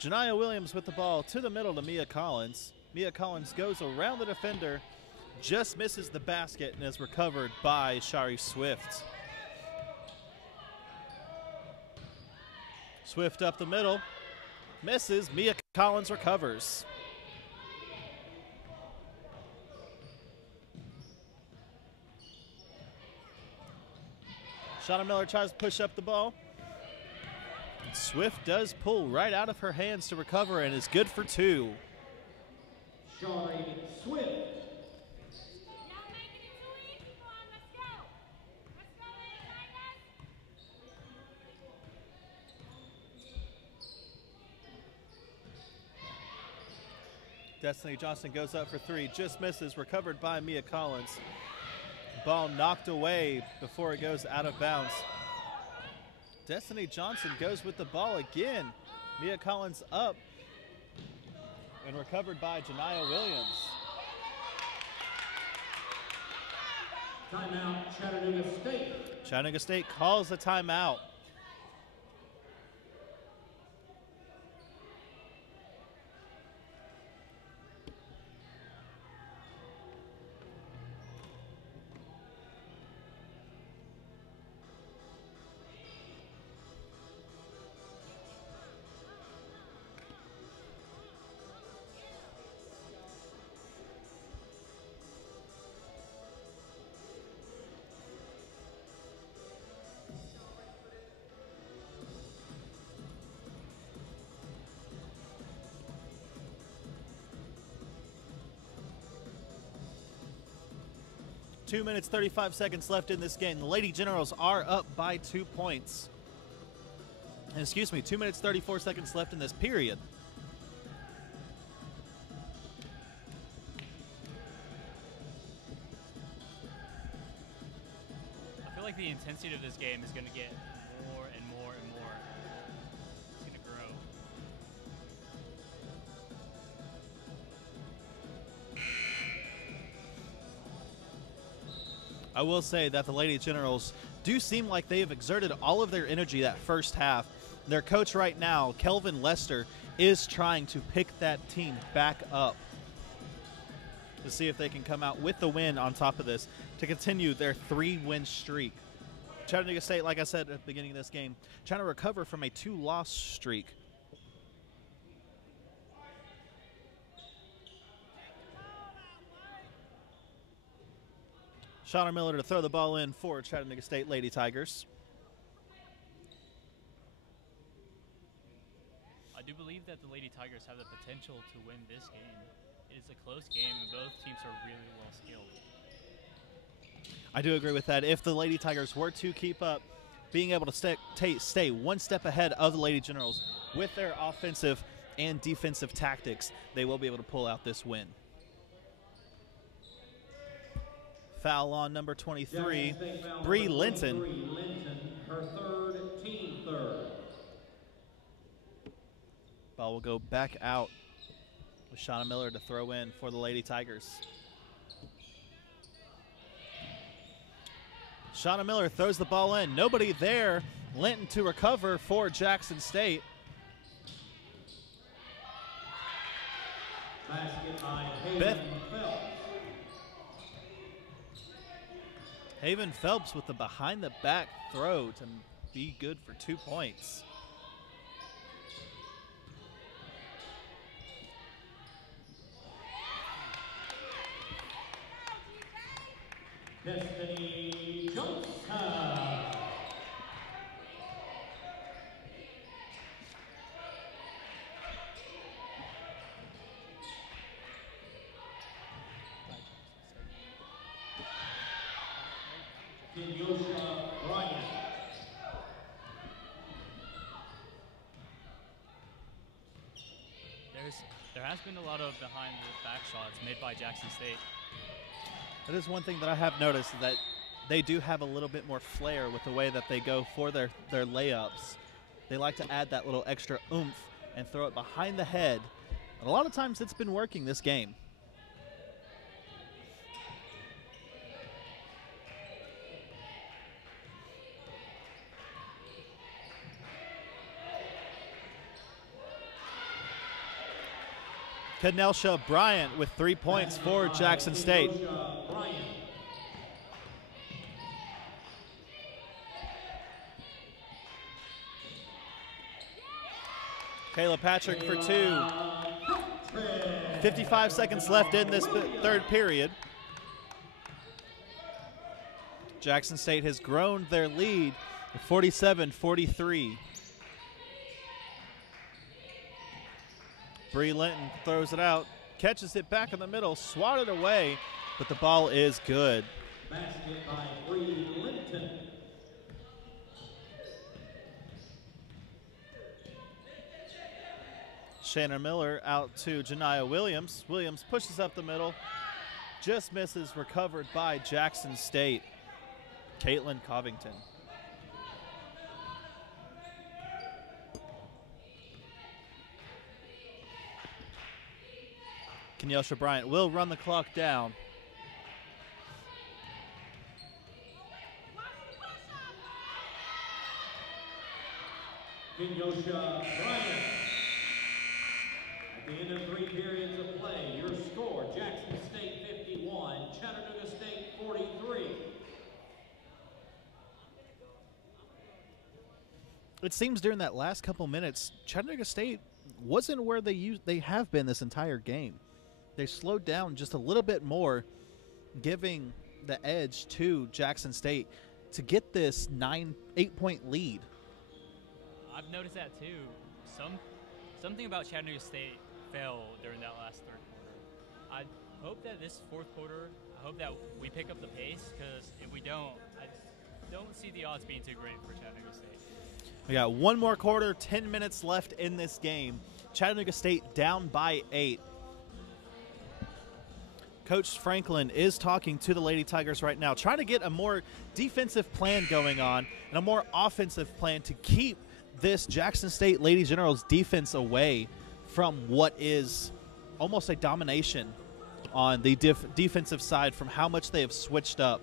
Janiyah Williams with the ball to the middle to Mia Collins. Mia Collins goes around the defender, just misses the basket, and is recovered by Shari Swift. Swift up the middle, misses. Mia Collins recovers. Shauna Miller tries to push up the ball. Swift does pull right out of her hands to recover and is good for two. Shari Swift. Destiny Johnson goes up for three, just misses, recovered by Mia Collins. Ball knocked away before it goes out of bounds. Destiny Johnson goes with the ball again. Mia Collins up and recovered by Janiyah Williams. Timeout, Chattanooga State. Chattanooga State calls a timeout. Two minutes, 35 seconds left in this game. The Lady Generals are up by 2 points. And excuse me, 2 minutes, 34 seconds left in this period. I feel like the intensity of this game is going to get more and more and more. It's going to grow. I will say that the Lady Generals do seem like they have exerted all of their energy that first half. Their coach right now, Kelvin Lester, is trying to pick that team back up to see if they can come out with the win on top of this to continue their 3-win streak. Chattanooga State, like I said at the beginning of this game, trying to recover from a 2-loss streak. Shauna Miller to throw the ball in for Chattanooga State Lady Tigers. I do believe that the Lady Tigers have the potential to win this game. It is a close game, and both teams are really well skilled. I do agree with that. If the Lady Tigers were to keep up being able to stay one step ahead of the Lady Generals with their offensive and defensive tactics, they will be able to pull out this win. Foul on number 23, Bree Linton. Her third, team third. Ball will go back out with Shauna Miller to throw in for the Lady Tigers. Shauna Miller throws the ball in. Nobody there. Linton to recover for Jackson State. Basket by Haven Phelps. Haven Phelps with the behind-the-back throw to be good for 2 points. Destiny Johnson. Bryant. There has been a lot of behind-the-back shots made by Jackson State. That is one thing that I have noticed, that they do have a little bit more flair with the way that they go for their layups. They like to add that little extra oomph and throw it behind the head. And a lot of times it's been working this game. Kenelsha Bryant with 3 points for Jackson State. Kayla Patrick for 2. 55 seconds left in this third period. Jackson State has grown their lead to 47-43. Bree Linton throws it out, catches it back in the middle, swatted away, but the ball is good. Basket by Bree Linton. Shannon Miller out to Janiyah Williams. Williams pushes up the middle, just misses, recovered by Jackson State. Caitlin Covington. Kenelsha Bryant will run the clock down. Kenelsha Bryant. At the end of 3 periods of play, your score, Jackson State 51, Chattanooga State 43. It seems during that last couple minutes, Chattanooga State wasn't where they have been this entire game. They slowed down just a little bit more, giving the edge to Jackson State to get this 8-point lead. I've noticed that too. Something about Chattanooga State fell during that last third quarter. I hope that this fourth quarter, I hope that we pick up the pace, because if we don't, I don't see the odds being too great for Chattanooga State. We got one more quarter, 10 minutes left in this game. Chattanooga State down by 8. Coach Franklin is talking to the Lady Tigers right now, trying to get a more defensive plan going on and a more offensive plan to keep this Jackson State Lady Generals defense away from what is almost a domination on the defensive side from how much they have switched up.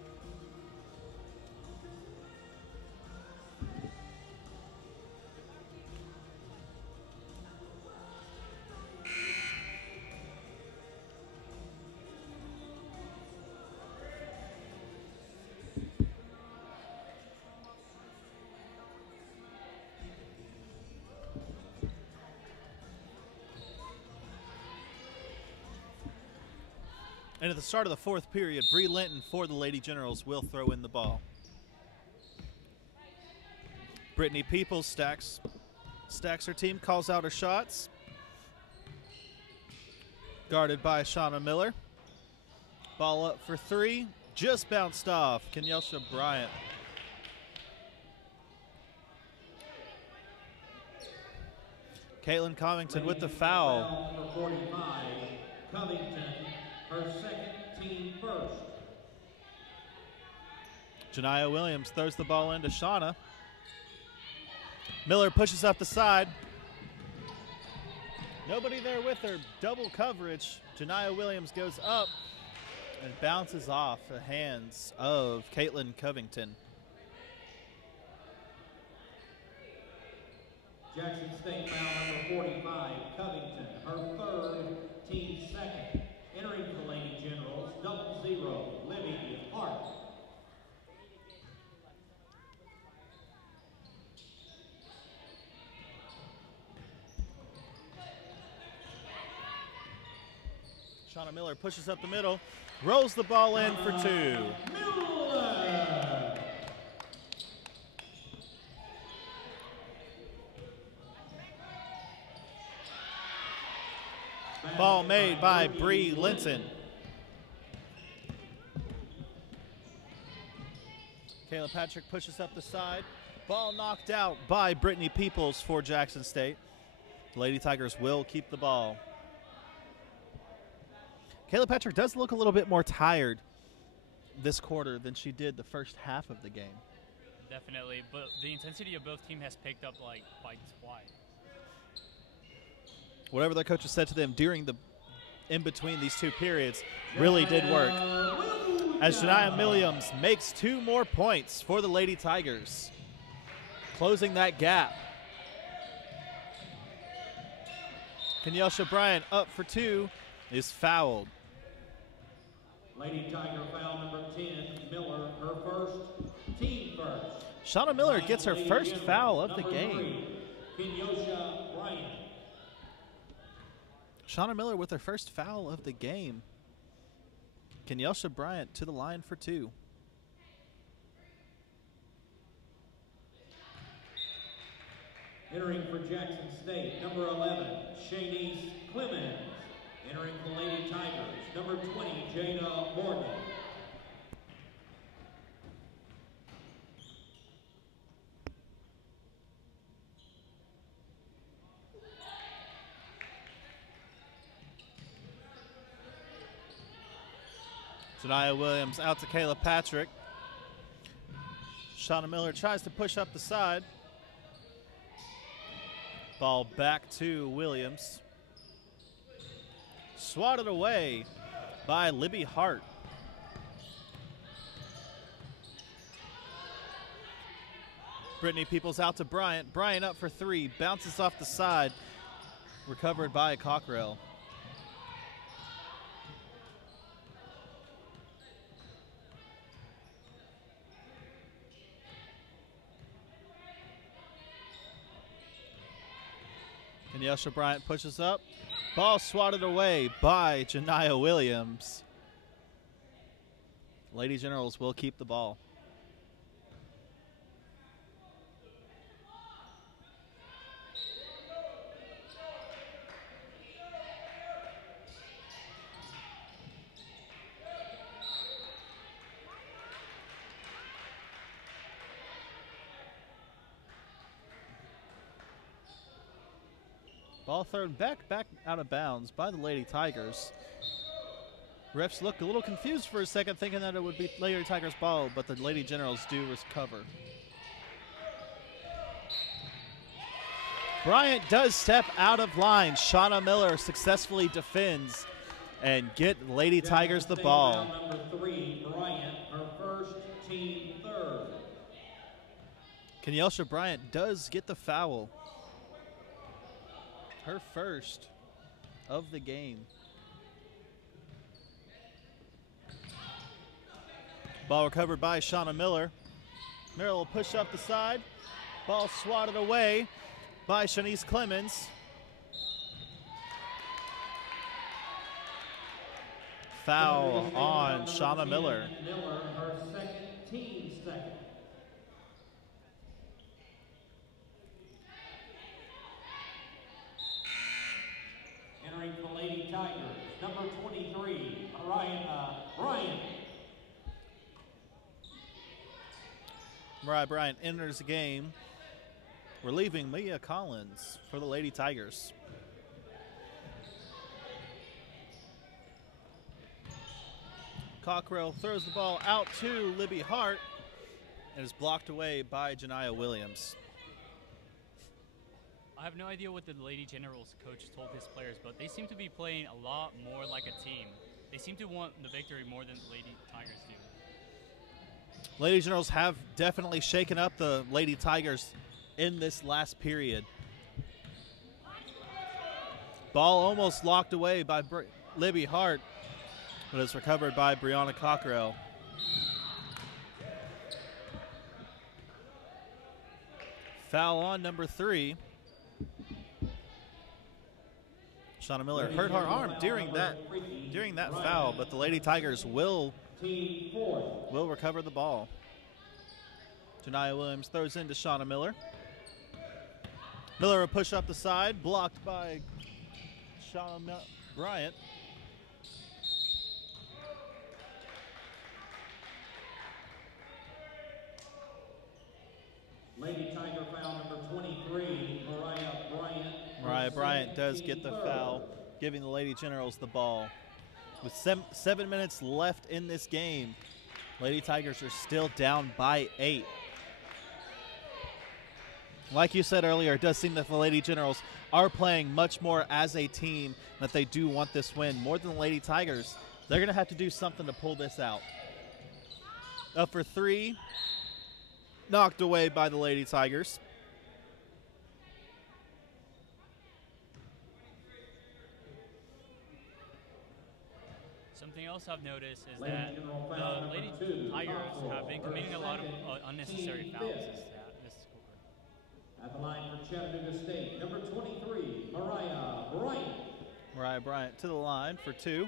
And at the start of the fourth period, Bree Linton for the Lady Generals will throw in the ball. Brittany Peoples stacks her team, calls out her shots. Guarded by Shauna Miller. Ball up for three, just bounced off. Kenyelsha Bryant. Caitlin Covington with the foul. Number 45, Covington, her second, team first. Janiyah Williams throws the ball into Shauna. Miller pushes up the side. Nobody there with her. Double coverage. Janiyah Williams goes up and bounces off the hands of Caitlin Covington. Jackson State foul number 45, Covington, her third, team second. Entering the Lady Generals, 0, Libby Hart. Shauna Miller pushes up the middle, rolls the ball in for two. Ball made by Bree Linton. Kayla Patrick pushes up the side. Ball knocked out by Brittany Peoples for Jackson State. The Lady Tigers will keep the ball. Kayla Patrick does look a little bit more tired this quarter than she did the first half of the game. Definitely, but the intensity of both teams has picked up like by twice. Whatever their coaches said to them during the in between these two periods really did work. As Janiyah Williams makes 2 more points for the Lady Tigers, closing that gap. Kenyelsha Bryant up for 2 is fouled. Lady Tiger foul number 10, Miller, her first, team first. Shauna Miller gets her first foul of the game. Kenyelsha Bryant. Shauna Miller with her first foul of the game. Kenyelsha Bryant to the line for 2. Entering for Jackson State, number 11, Shanice Clemens. Entering the Lady Tigers, number 20, Jada Morgan. Janiyah Williams out to Kayla Patrick. Shauna Miller tries to push up the side. Ball back to Williams. Swatted away by Libby Hart. Brittany Peoples out to Bryant. Bryant up for 3. Bounces off the side. Recovered by Cockrell. Kenyelsha Bryant pushes up. Ball swatted away by Janiyah Williams. Lady Generals will keep the ball. Ball thrown back out of bounds by the Lady Tigers. Refs looked a little confused for a second, thinking that it would be Lady Tigers' ball, but the Lady Generals do recover. Bryant does step out of line. Shauna Miller successfully defends and get Lady Tigers the ball. Number 3, Bryant, her first, team third. Kenyelsha Bryant does get the foul. Her first of the game. Ball recovered by Shauna Miller. Miller will push up the side. Ball swatted away by Shanice Clemens. foul on Shauna Miller. Miller, her second, team second. Entering the Lady Tigers, number 23, Bryant. Mariah Bryant enters the game, relieving Mia Collins for the Lady Tigers. Cockrell throws the ball out to Libby Hart and is blocked away by Janiyah Williams. I have no idea what the Lady Generals coach told his players, but they seem to be playing a lot more like a team. They seem to want the victory more than the Lady Tigers do. Lady Generals have definitely shaken up the Lady Tigers in this last period. Ball almost locked away by Libby Hart, but it's recovered by Brianna Cockrell. Foul on number 3. Shauna Miller hurt her arm during that foul, but the Lady Tigers will recover the ball. Janiyah Williams throws into Shauna Miller. Miller will push up the side, blocked by Shauna Bryant. Lady Tiger foul number 23, Mariah Bryant. Mariah Bryant does get the foul, giving the Lady Generals the ball. With 7 minutes left in this game, Lady Tigers are still down by 8. Like you said earlier, it does seem that the Lady Generals are playing much more as a team, that they do want this win more than the Lady Tigers. They're going to have to do something to pull this out. Up for 3, knocked away by the Lady Tigers. Something else I've noticed is that the Lady Tigers have been committing a lot of unnecessary fouls this quarter. At the line for Chattanooga State, number 23, Mariah Bryant. Mariah Bryant to the line for 2.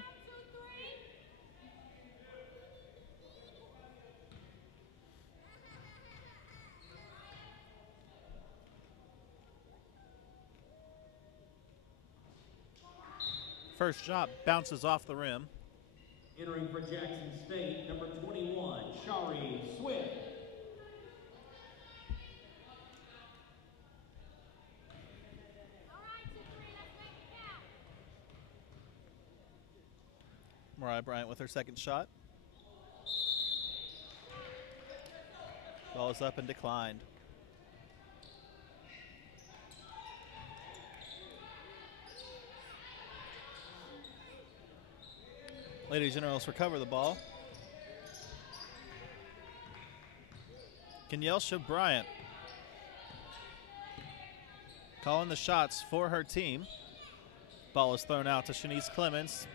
First shot bounces off the rim. Entering for Jackson State, number 21, Shari Swift. Mariah Bryant with her second shot. Ball is up and declined. Lady Generals recover the ball. Kenyelsha Bryant calling the shots for her team. Ball is thrown out to Shanice Clemens.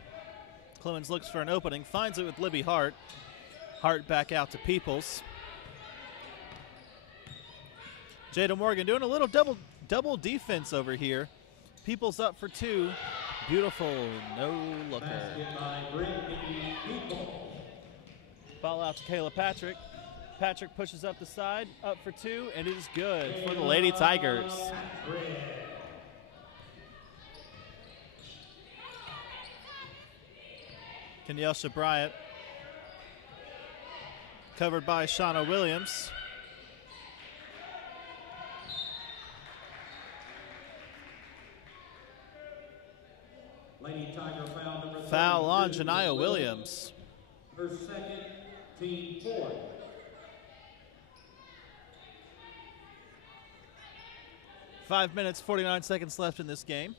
Clemens looks for an opening, finds it with Libby Hart. Hart back out to Peoples. Jada Morgan doing a little double defense over here. Peoples up for 2. Beautiful no-looker. Ball out to Kayla Patrick. Patrick pushes up the side, up for 2, and it is good for the Lady Tigers. Kenyelsha Bryant, covered by Shauna Williams. Lady Tiger foul number 32. Foul on Janiyah Williams. Her second, team 4. Five minutes, 49 seconds left in this game.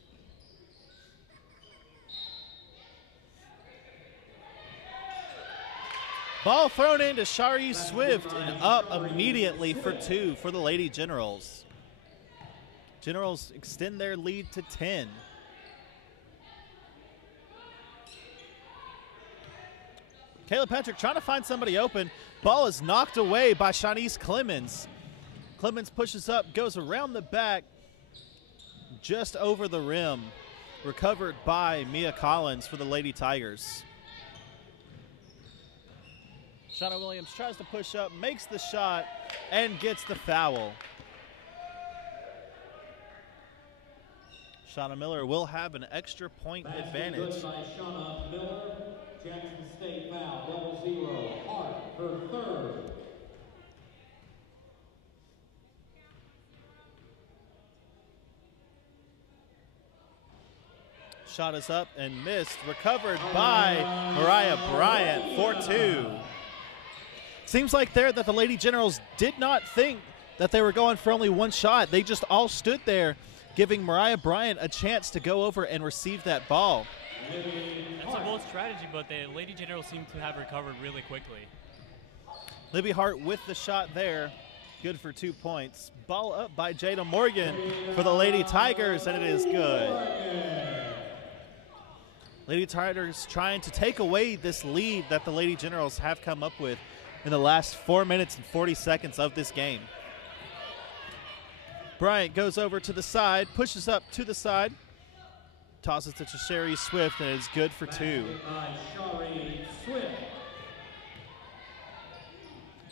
Ball thrown into Shari Swift and up immediately for 2 for the Lady Generals. Generals extend their lead to 10. Kayla Patrick trying to find somebody open. Ball is knocked away by Shanice Clemens. Clemens pushes up, goes around the back, just over the rim. Recovered by Mia Collins for the Lady Tigers. Shauna Williams tries to push up, makes the shot, and gets the foul. Shauna Miller will have an extra point advantage. Basket good by Shauna Miller. Jackson State foul, 0-0. Hart, her third. Shot is up and missed. Recovered by Mariah Bryant, 4-2. Seems like there that the Lady Generals did not think that they were going for only one shot. They just all stood there, giving Mariah Bryant a chance to go over and receive that ball. That's a bold strategy, but the Lady Generals seem to have recovered really quickly. Libby Hart with the shot there. Good for 2 points. Ball up by Jada Morgan for the Lady Tigers, and it is good. Lady Tigers trying to take away this lead that the Lady Generals have come up with in the last 4 minutes and 40 seconds of this game. Bryant goes over to the side, pushes up to the side, tosses to Sherry Swift, and it's good for 2.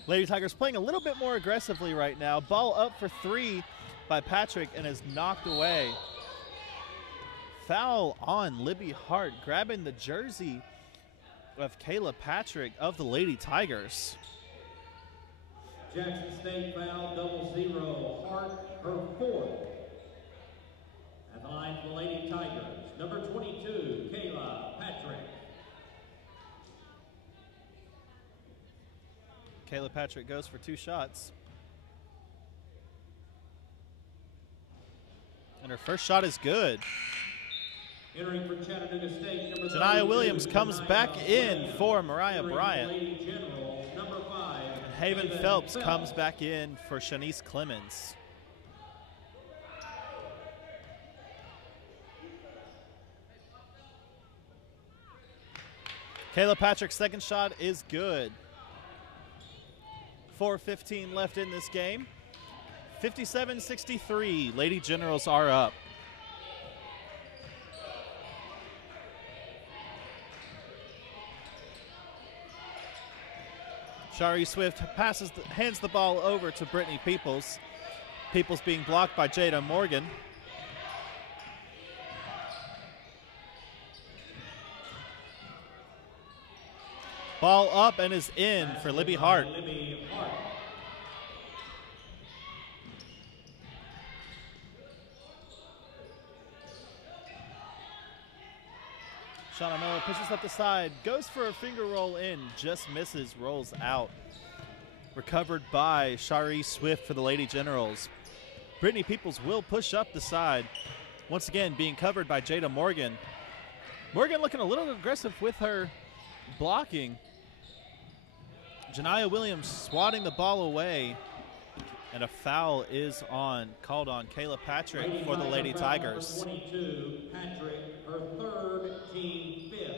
Lady Tigers playing a little bit more aggressively right now. Ball up for 3 by Patrick and is knocked away. Foul on Libby Hart, grabbing the jersey of Kayla Patrick of the Lady Tigers. Jackson State foul, 0-0. Hart, her fourth. At the line for the Lady Tigers, number 22, Kayla Patrick. Kayla Patrick goes for 2 shots. And her first shot is good. Entering for Chattanooga State, number Janiyah Williams comes back in for Mariah Bryant. Lady Generals, number 5. And Haven Phelps comes back in for Shanice Clemens. Kayla Patrick's second shot is good. 4:15 left in this game. 57-63. Lady Generals are up. Shari Swift hands the ball over to Brittany Peoples. Peoples being blocked by Jada Morgan. Ball up and is in for Libby Hart. Shauna Miller pushes up the side, goes for a finger roll in, just misses, rolls out. Recovered by Shari Swift for the Lady Generals. Brittany Peoples will push up the side. Once again, being covered by Jada Morgan. Morgan looking a little aggressive with her blocking. Janiyah Williams swatting the ball away. And a foul is called on Kayla Patrick for the Lady Tigers. 22, Patrick, her third, team fifth.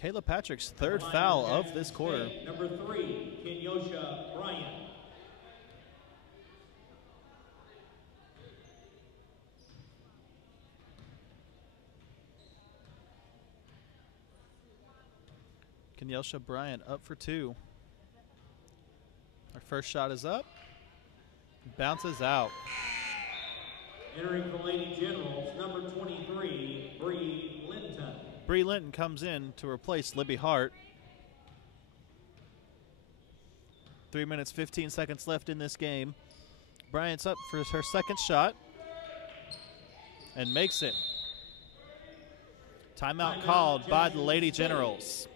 Kayla Patrick's third foul of this quarter. Number 3, Kenyosha Bryant. Kenyosha Bryant up for 2. Our first shot is up. Bounces out. Entering the Lady Generals, number 23, Bree Linton. Bree Linton comes in to replace Libby Hart. 3 minutes, 15 seconds left in this game. Bryant's up for her second shot and makes it. Timeout called by the Lady Generals.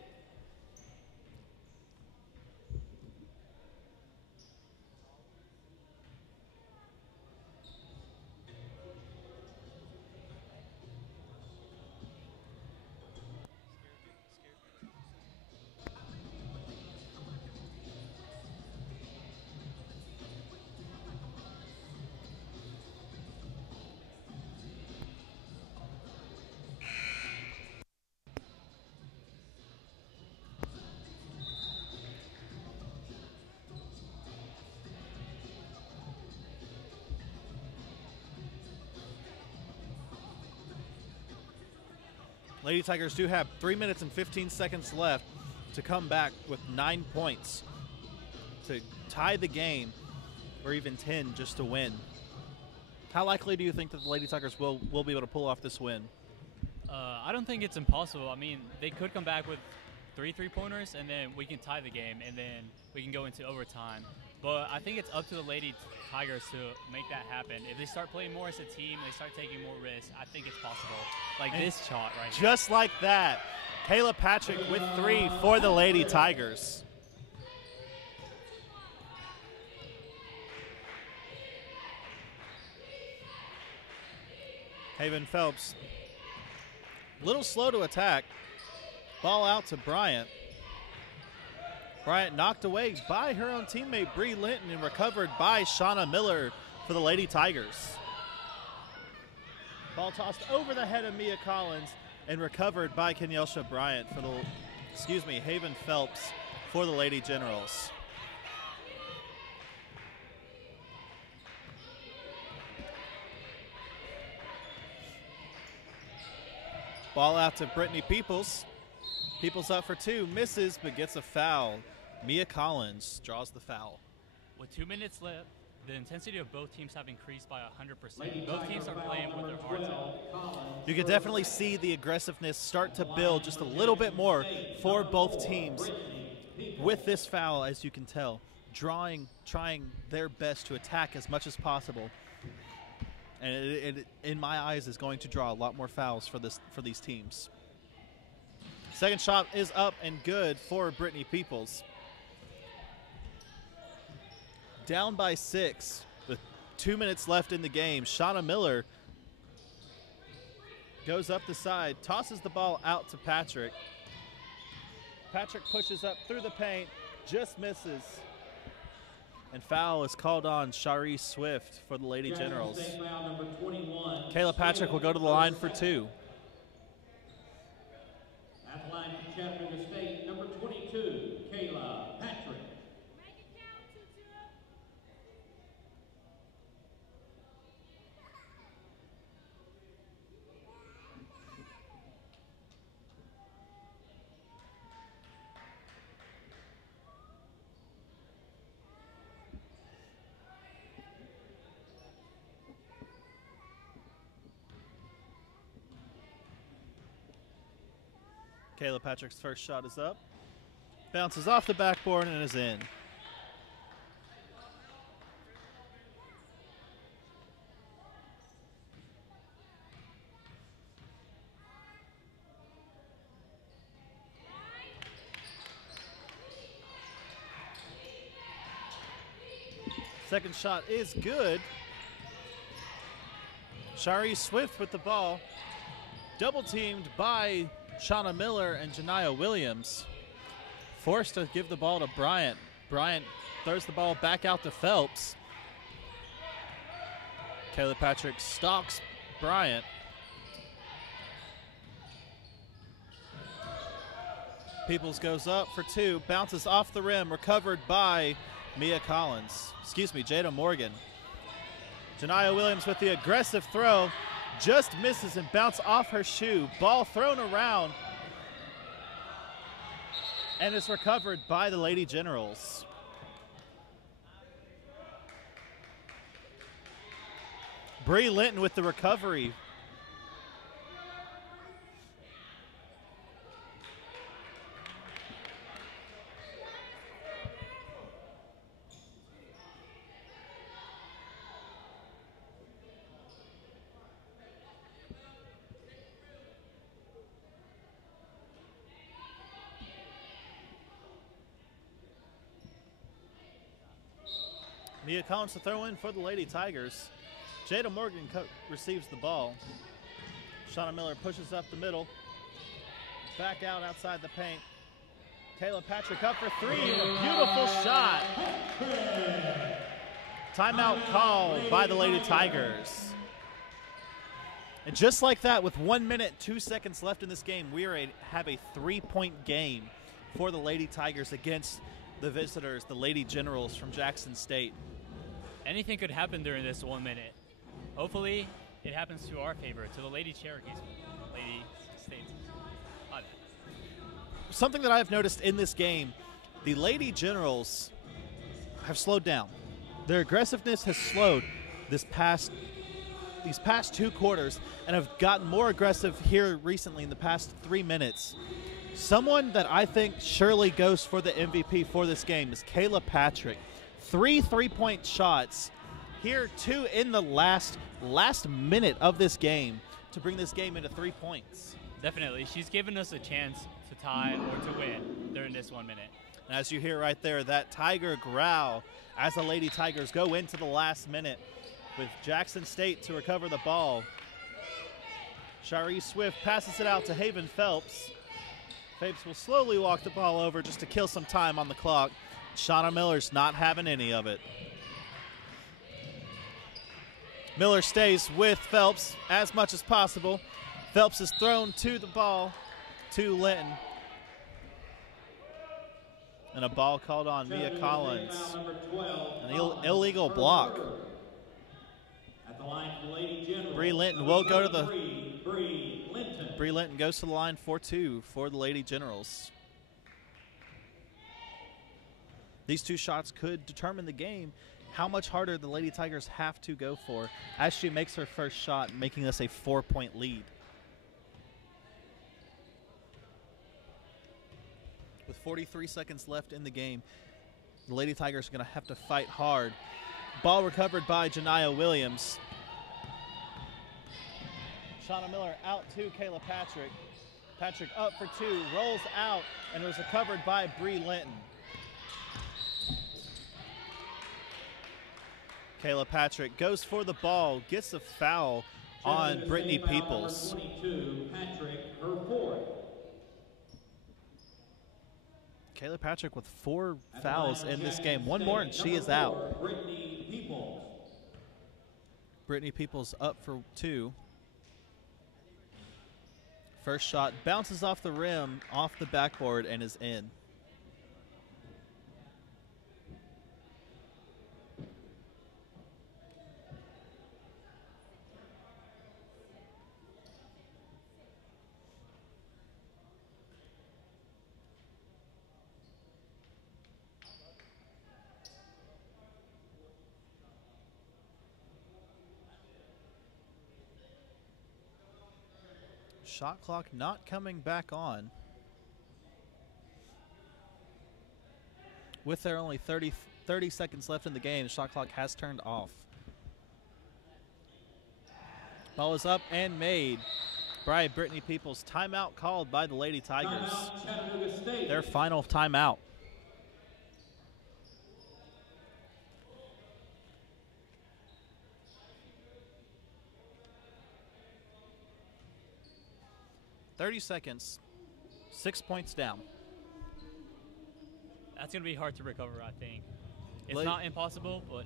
Lady Tigers do have 3 minutes and 15 seconds left to come back with 9 points to tie the game, or even 10 just to win. How likely do you think that the Lady Tigers will be able to pull off this win? I don't think it's impossible. I mean, they could come back with 3 3-pointers, and then we can tie the game, and then we can go into overtime. But I think it's up to the Lady Tigers to make that happen. If they start playing more as a team, they start taking more risks, I think it's possible. Like and this shot right here. Just like that, Kayla Patrick with 3 for the Lady Tigers. Haven Phelps, a little slow to attack. Ball out to Bryant. Bryant knocked away by her own teammate, Bree Linton, and recovered by Shauna Miller for the Lady Tigers. Ball tossed over the head of Mia Collins and recovered by Kenyelsha Bryant for the, Haven Phelps for the Lady Generals. Ball out to Brittany Peoples. Peoples up for 2, misses, but gets a foul. Mia Collins draws the foul. With 2 minutes left, the intensity of both teams have increased by 100%. Both teams are playing with their hearts out. You can definitely see the aggressiveness start to build just a little bit more for both teams with this foul, as you can tell. Trying their best to attack as much as possible. And it, in my eyes, is going to draw a lot more fouls for these teams. Second shot is up and good for Brittany Peoples. Down by 6 with 2 minutes left in the game. Shauna Miller goes up the side, tosses the ball out to Patrick. Patrick pushes up through the paint, just misses. And foul is called on Shari Swift for the Lady Generals. Kayla Patrick will go to the line for 2. At the line for Chattanooga State, number 22, Kayla Patrick. Kayla Patrick's first shot is up. Bounces off the backboard and is in. Second shot is good. Shari Swift with the ball. Double teamed by Shauna Miller and Janiyah Williams. Forced to give the ball to Bryant. Bryant throws the ball back out to Phelps. Kayla Patrick stalks Bryant. Peoples goes up for 2, bounces off the rim, recovered by Jada Morgan. Janiyah Williams with the aggressive throw. Just misses and bounce off her shoe. Ball thrown around. And is recovered by the Lady Generals. Bree Linton with the recovery. Mia Collins to throw in for the Lady Tigers. Jada Morgan receives the ball. Shauna Miller pushes up the middle. Back out outside the paint. Kayla Patrick up for 3. A beautiful shot. Timeout called by the Lady Tigers. And just like that, with 1 minute, 2 seconds left in this game, we have a 3-point game for the Lady Tigers against the visitors, the Lady Generals from Jackson State. Anything could happen during this 1 minute. Hopefully, it happens to our favor, to the Lady Cherokees, Lady States. Something that I've noticed in this game, the Lady Generals have slowed down. Their aggressiveness has slowed these past 2 quarters and have gotten more aggressive here recently in the past 3 minutes. Someone that I think surely goes for the MVP for this game is Kayla Patrick. 3 3-point shots here, 2 in the last minute of this game to bring this game into 3 points. Definitely. She's given us a chance to tie or to win during this 1 minute. And as you hear right there, that Tiger growl as the Lady Tigers go into the last minute with Jackson State to recover the ball. Shari Swift passes it out to Haven Phelps. Phelps will slowly walk the ball over just to kill some time on the clock. Shauna Miller's not having any of it. Miller stays with Phelps as much as possible. Phelps is thrown to the ball to Linton. And a ball called on Mia Collins. An illegal block. Bree Linton will go to the... Bree Linton goes to the line 4-2 for the Lady Generals. These 2 shots could determine the game. How much harder the Lady Tigers have to go for as she makes her first shot, making this a 4-point lead. With 43 seconds left in the game, the Lady Tigers are going to have to fight hard. Ball recovered by Janiyah Williams. Shauna Miller out to Kayla Patrick. Patrick up for 2, rolls out, and was recovered by Bree Linton. Kayla Patrick goes for the ball, gets a foul on Brittany Peoples. 22, Patrick, her 4th. Kayla Patrick with 4 fouls in this game. 1 more and she is out. Brittany Peoples up for 2. First shot bounces off the rim, off the backboard, and is in. Shot clock not coming back on. With there only 30 seconds left in the game, the shot clock has turned off. Ball is up and made by Brittany Peoples. Timeout called by the Lady Tigers. Their final timeout. .30 seconds, 6 points down. That's going to be hard to recover, I think. It's not impossible, but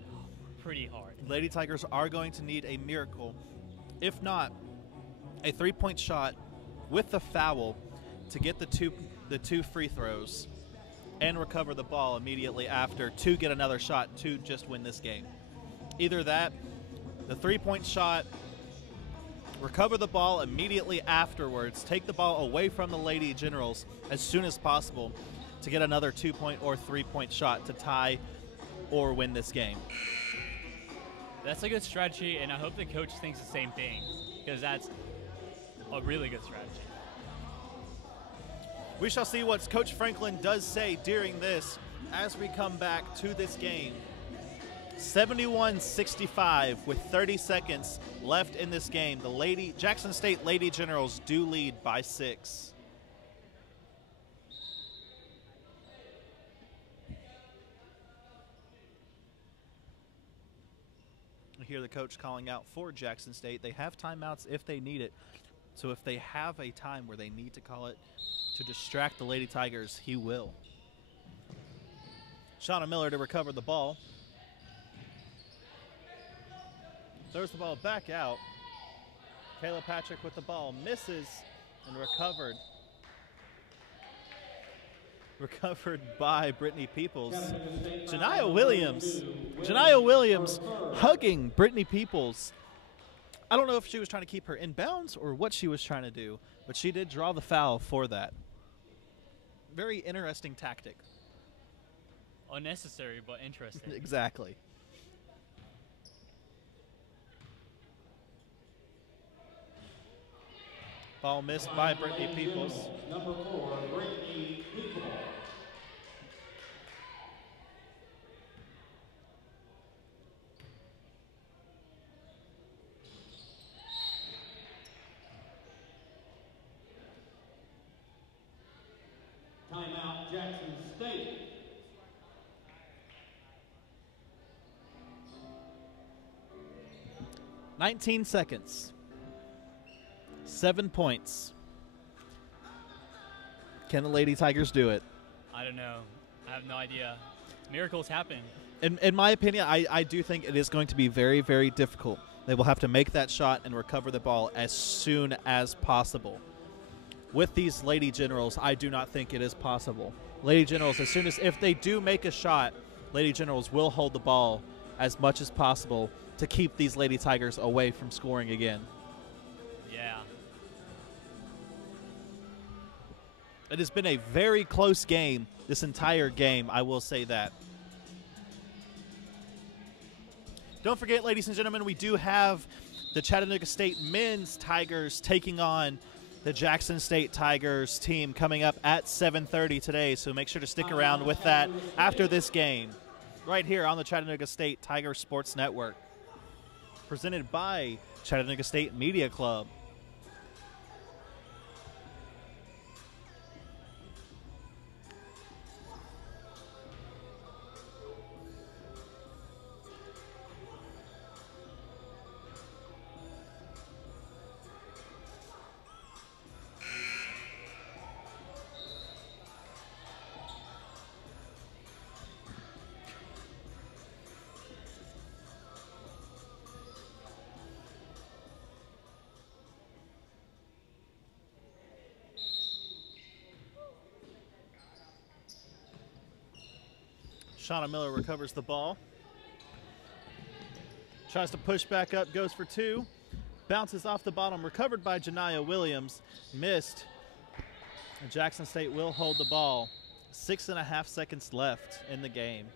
pretty hard. Lady Tigers are going to need a miracle, if not a 3-point shot with the foul to get the two free throws and recover the ball immediately after to get another shot to just win this game. Either that, the 3-point shot, recover the ball immediately afterwards, take the ball away from the Lady Generals as soon as possible to get another 2-point or 3-point shot to tie or win this game. That's a good strategy, and I hope the coach thinks the same thing, because that's a really good strategy. We shall see what Coach Franklin does say during this as we come back to this game. 71-65 with 30 seconds left in this game. The Jackson State Lady Generals do lead by 6. I hear the coach calling out for Jackson State. They have timeouts if they need it. So if they have a time where they need to call it to distract the Lady Tigers, he will. Shauna Miller to recover the ball. Throws the ball back out. Kayla Patrick with the ball, misses and recovered. Recovered by Brittany Peoples. Janiyah Williams hugging Brittany Peoples. I don't know if she was trying to keep her in bounds or what she was trying to do, but she did draw the foul for that. very interesting tactic. Unnecessary, but interesting. Exactly. Ball missed by Brittany Peoples. Number 4, Brittany Peoples. Timeout, Jackson State. "19 seconds. 7 points. Can the Lady Tigers do it? I don't know. I have no idea. Miracles happen. In my opinion, I do think it is going to be very, very difficult. They will have to make that shot and recover the ball as soon as possible. With these Lady Generals, I do not think it is possible. Lady Generals, if they do make a shot, Lady Generals will hold the ball as much as possible to keep these Lady Tigers away from scoring again. Yeah. It has been a very close game this entire game, I will say that. Don't forget, ladies and gentlemen, we do have the Chattanooga State men's Tigers taking on the Jackson State Tigers team coming up at 7:30 today, so make sure to stick around with that after this game right here on the Chattanooga State Tiger Sports Network, presented by Chattanooga State Media Club. Shauna Miller recovers the ball. Tries to push back up, goes for 2. Bounces off the bottom, recovered by Janiyah Williams. Missed. And Jackson State will hold the ball. 6.5 seconds left in the game.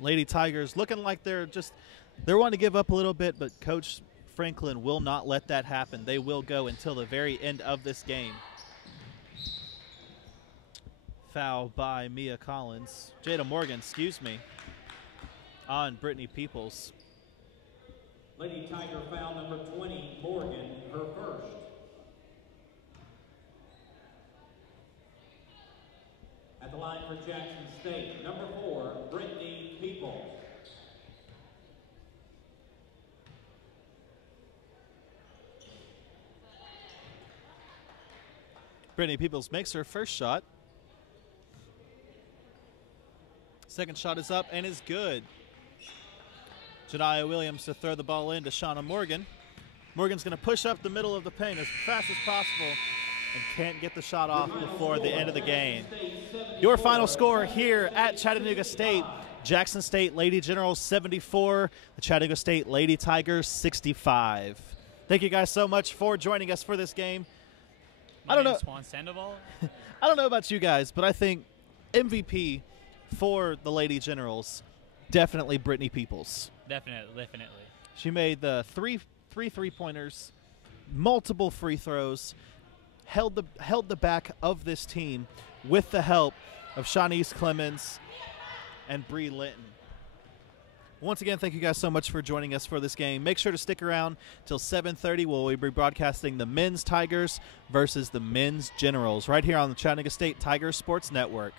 Lady Tigers looking like they're wanting to give up a little bit, but Coach Franklin will not let that happen. They will go until the very end of this game. Foul by Mia Collins. Jada Morgan, excuse me, on Brittany Peoples. Lady Tiger foul number 20, Morgan, her first. At the line for Jackson State, number 4, Brittany Peoples. Brittany Peoples makes her first shot. Second shot is up and is good. Janiyah Williams to throw the ball in to Shauna Morgan. Morgan's going to push up the middle of the paint as fast as possible and can't get the shot off before the end of the game. Your final score here at Chattanooga State: Jackson State Lady Generals 74, the Chattanooga State Lady Tigers 65. Thank you guys so much for joining us for this game. I don't know about you guys, but I think MVP for the Lady Generals, definitely Brittany Peoples. Definitely. She made the three three-pointers, multiple free throws, held the back of this team with the help of Shanice Clemens and Bree Linton. Once again, thank you guys so much for joining us for this game. Make sure to stick around till 7:30 where we'll be broadcasting the men's Tigers versus the men's Generals right here on the Chattanooga State Tiger Sports Network.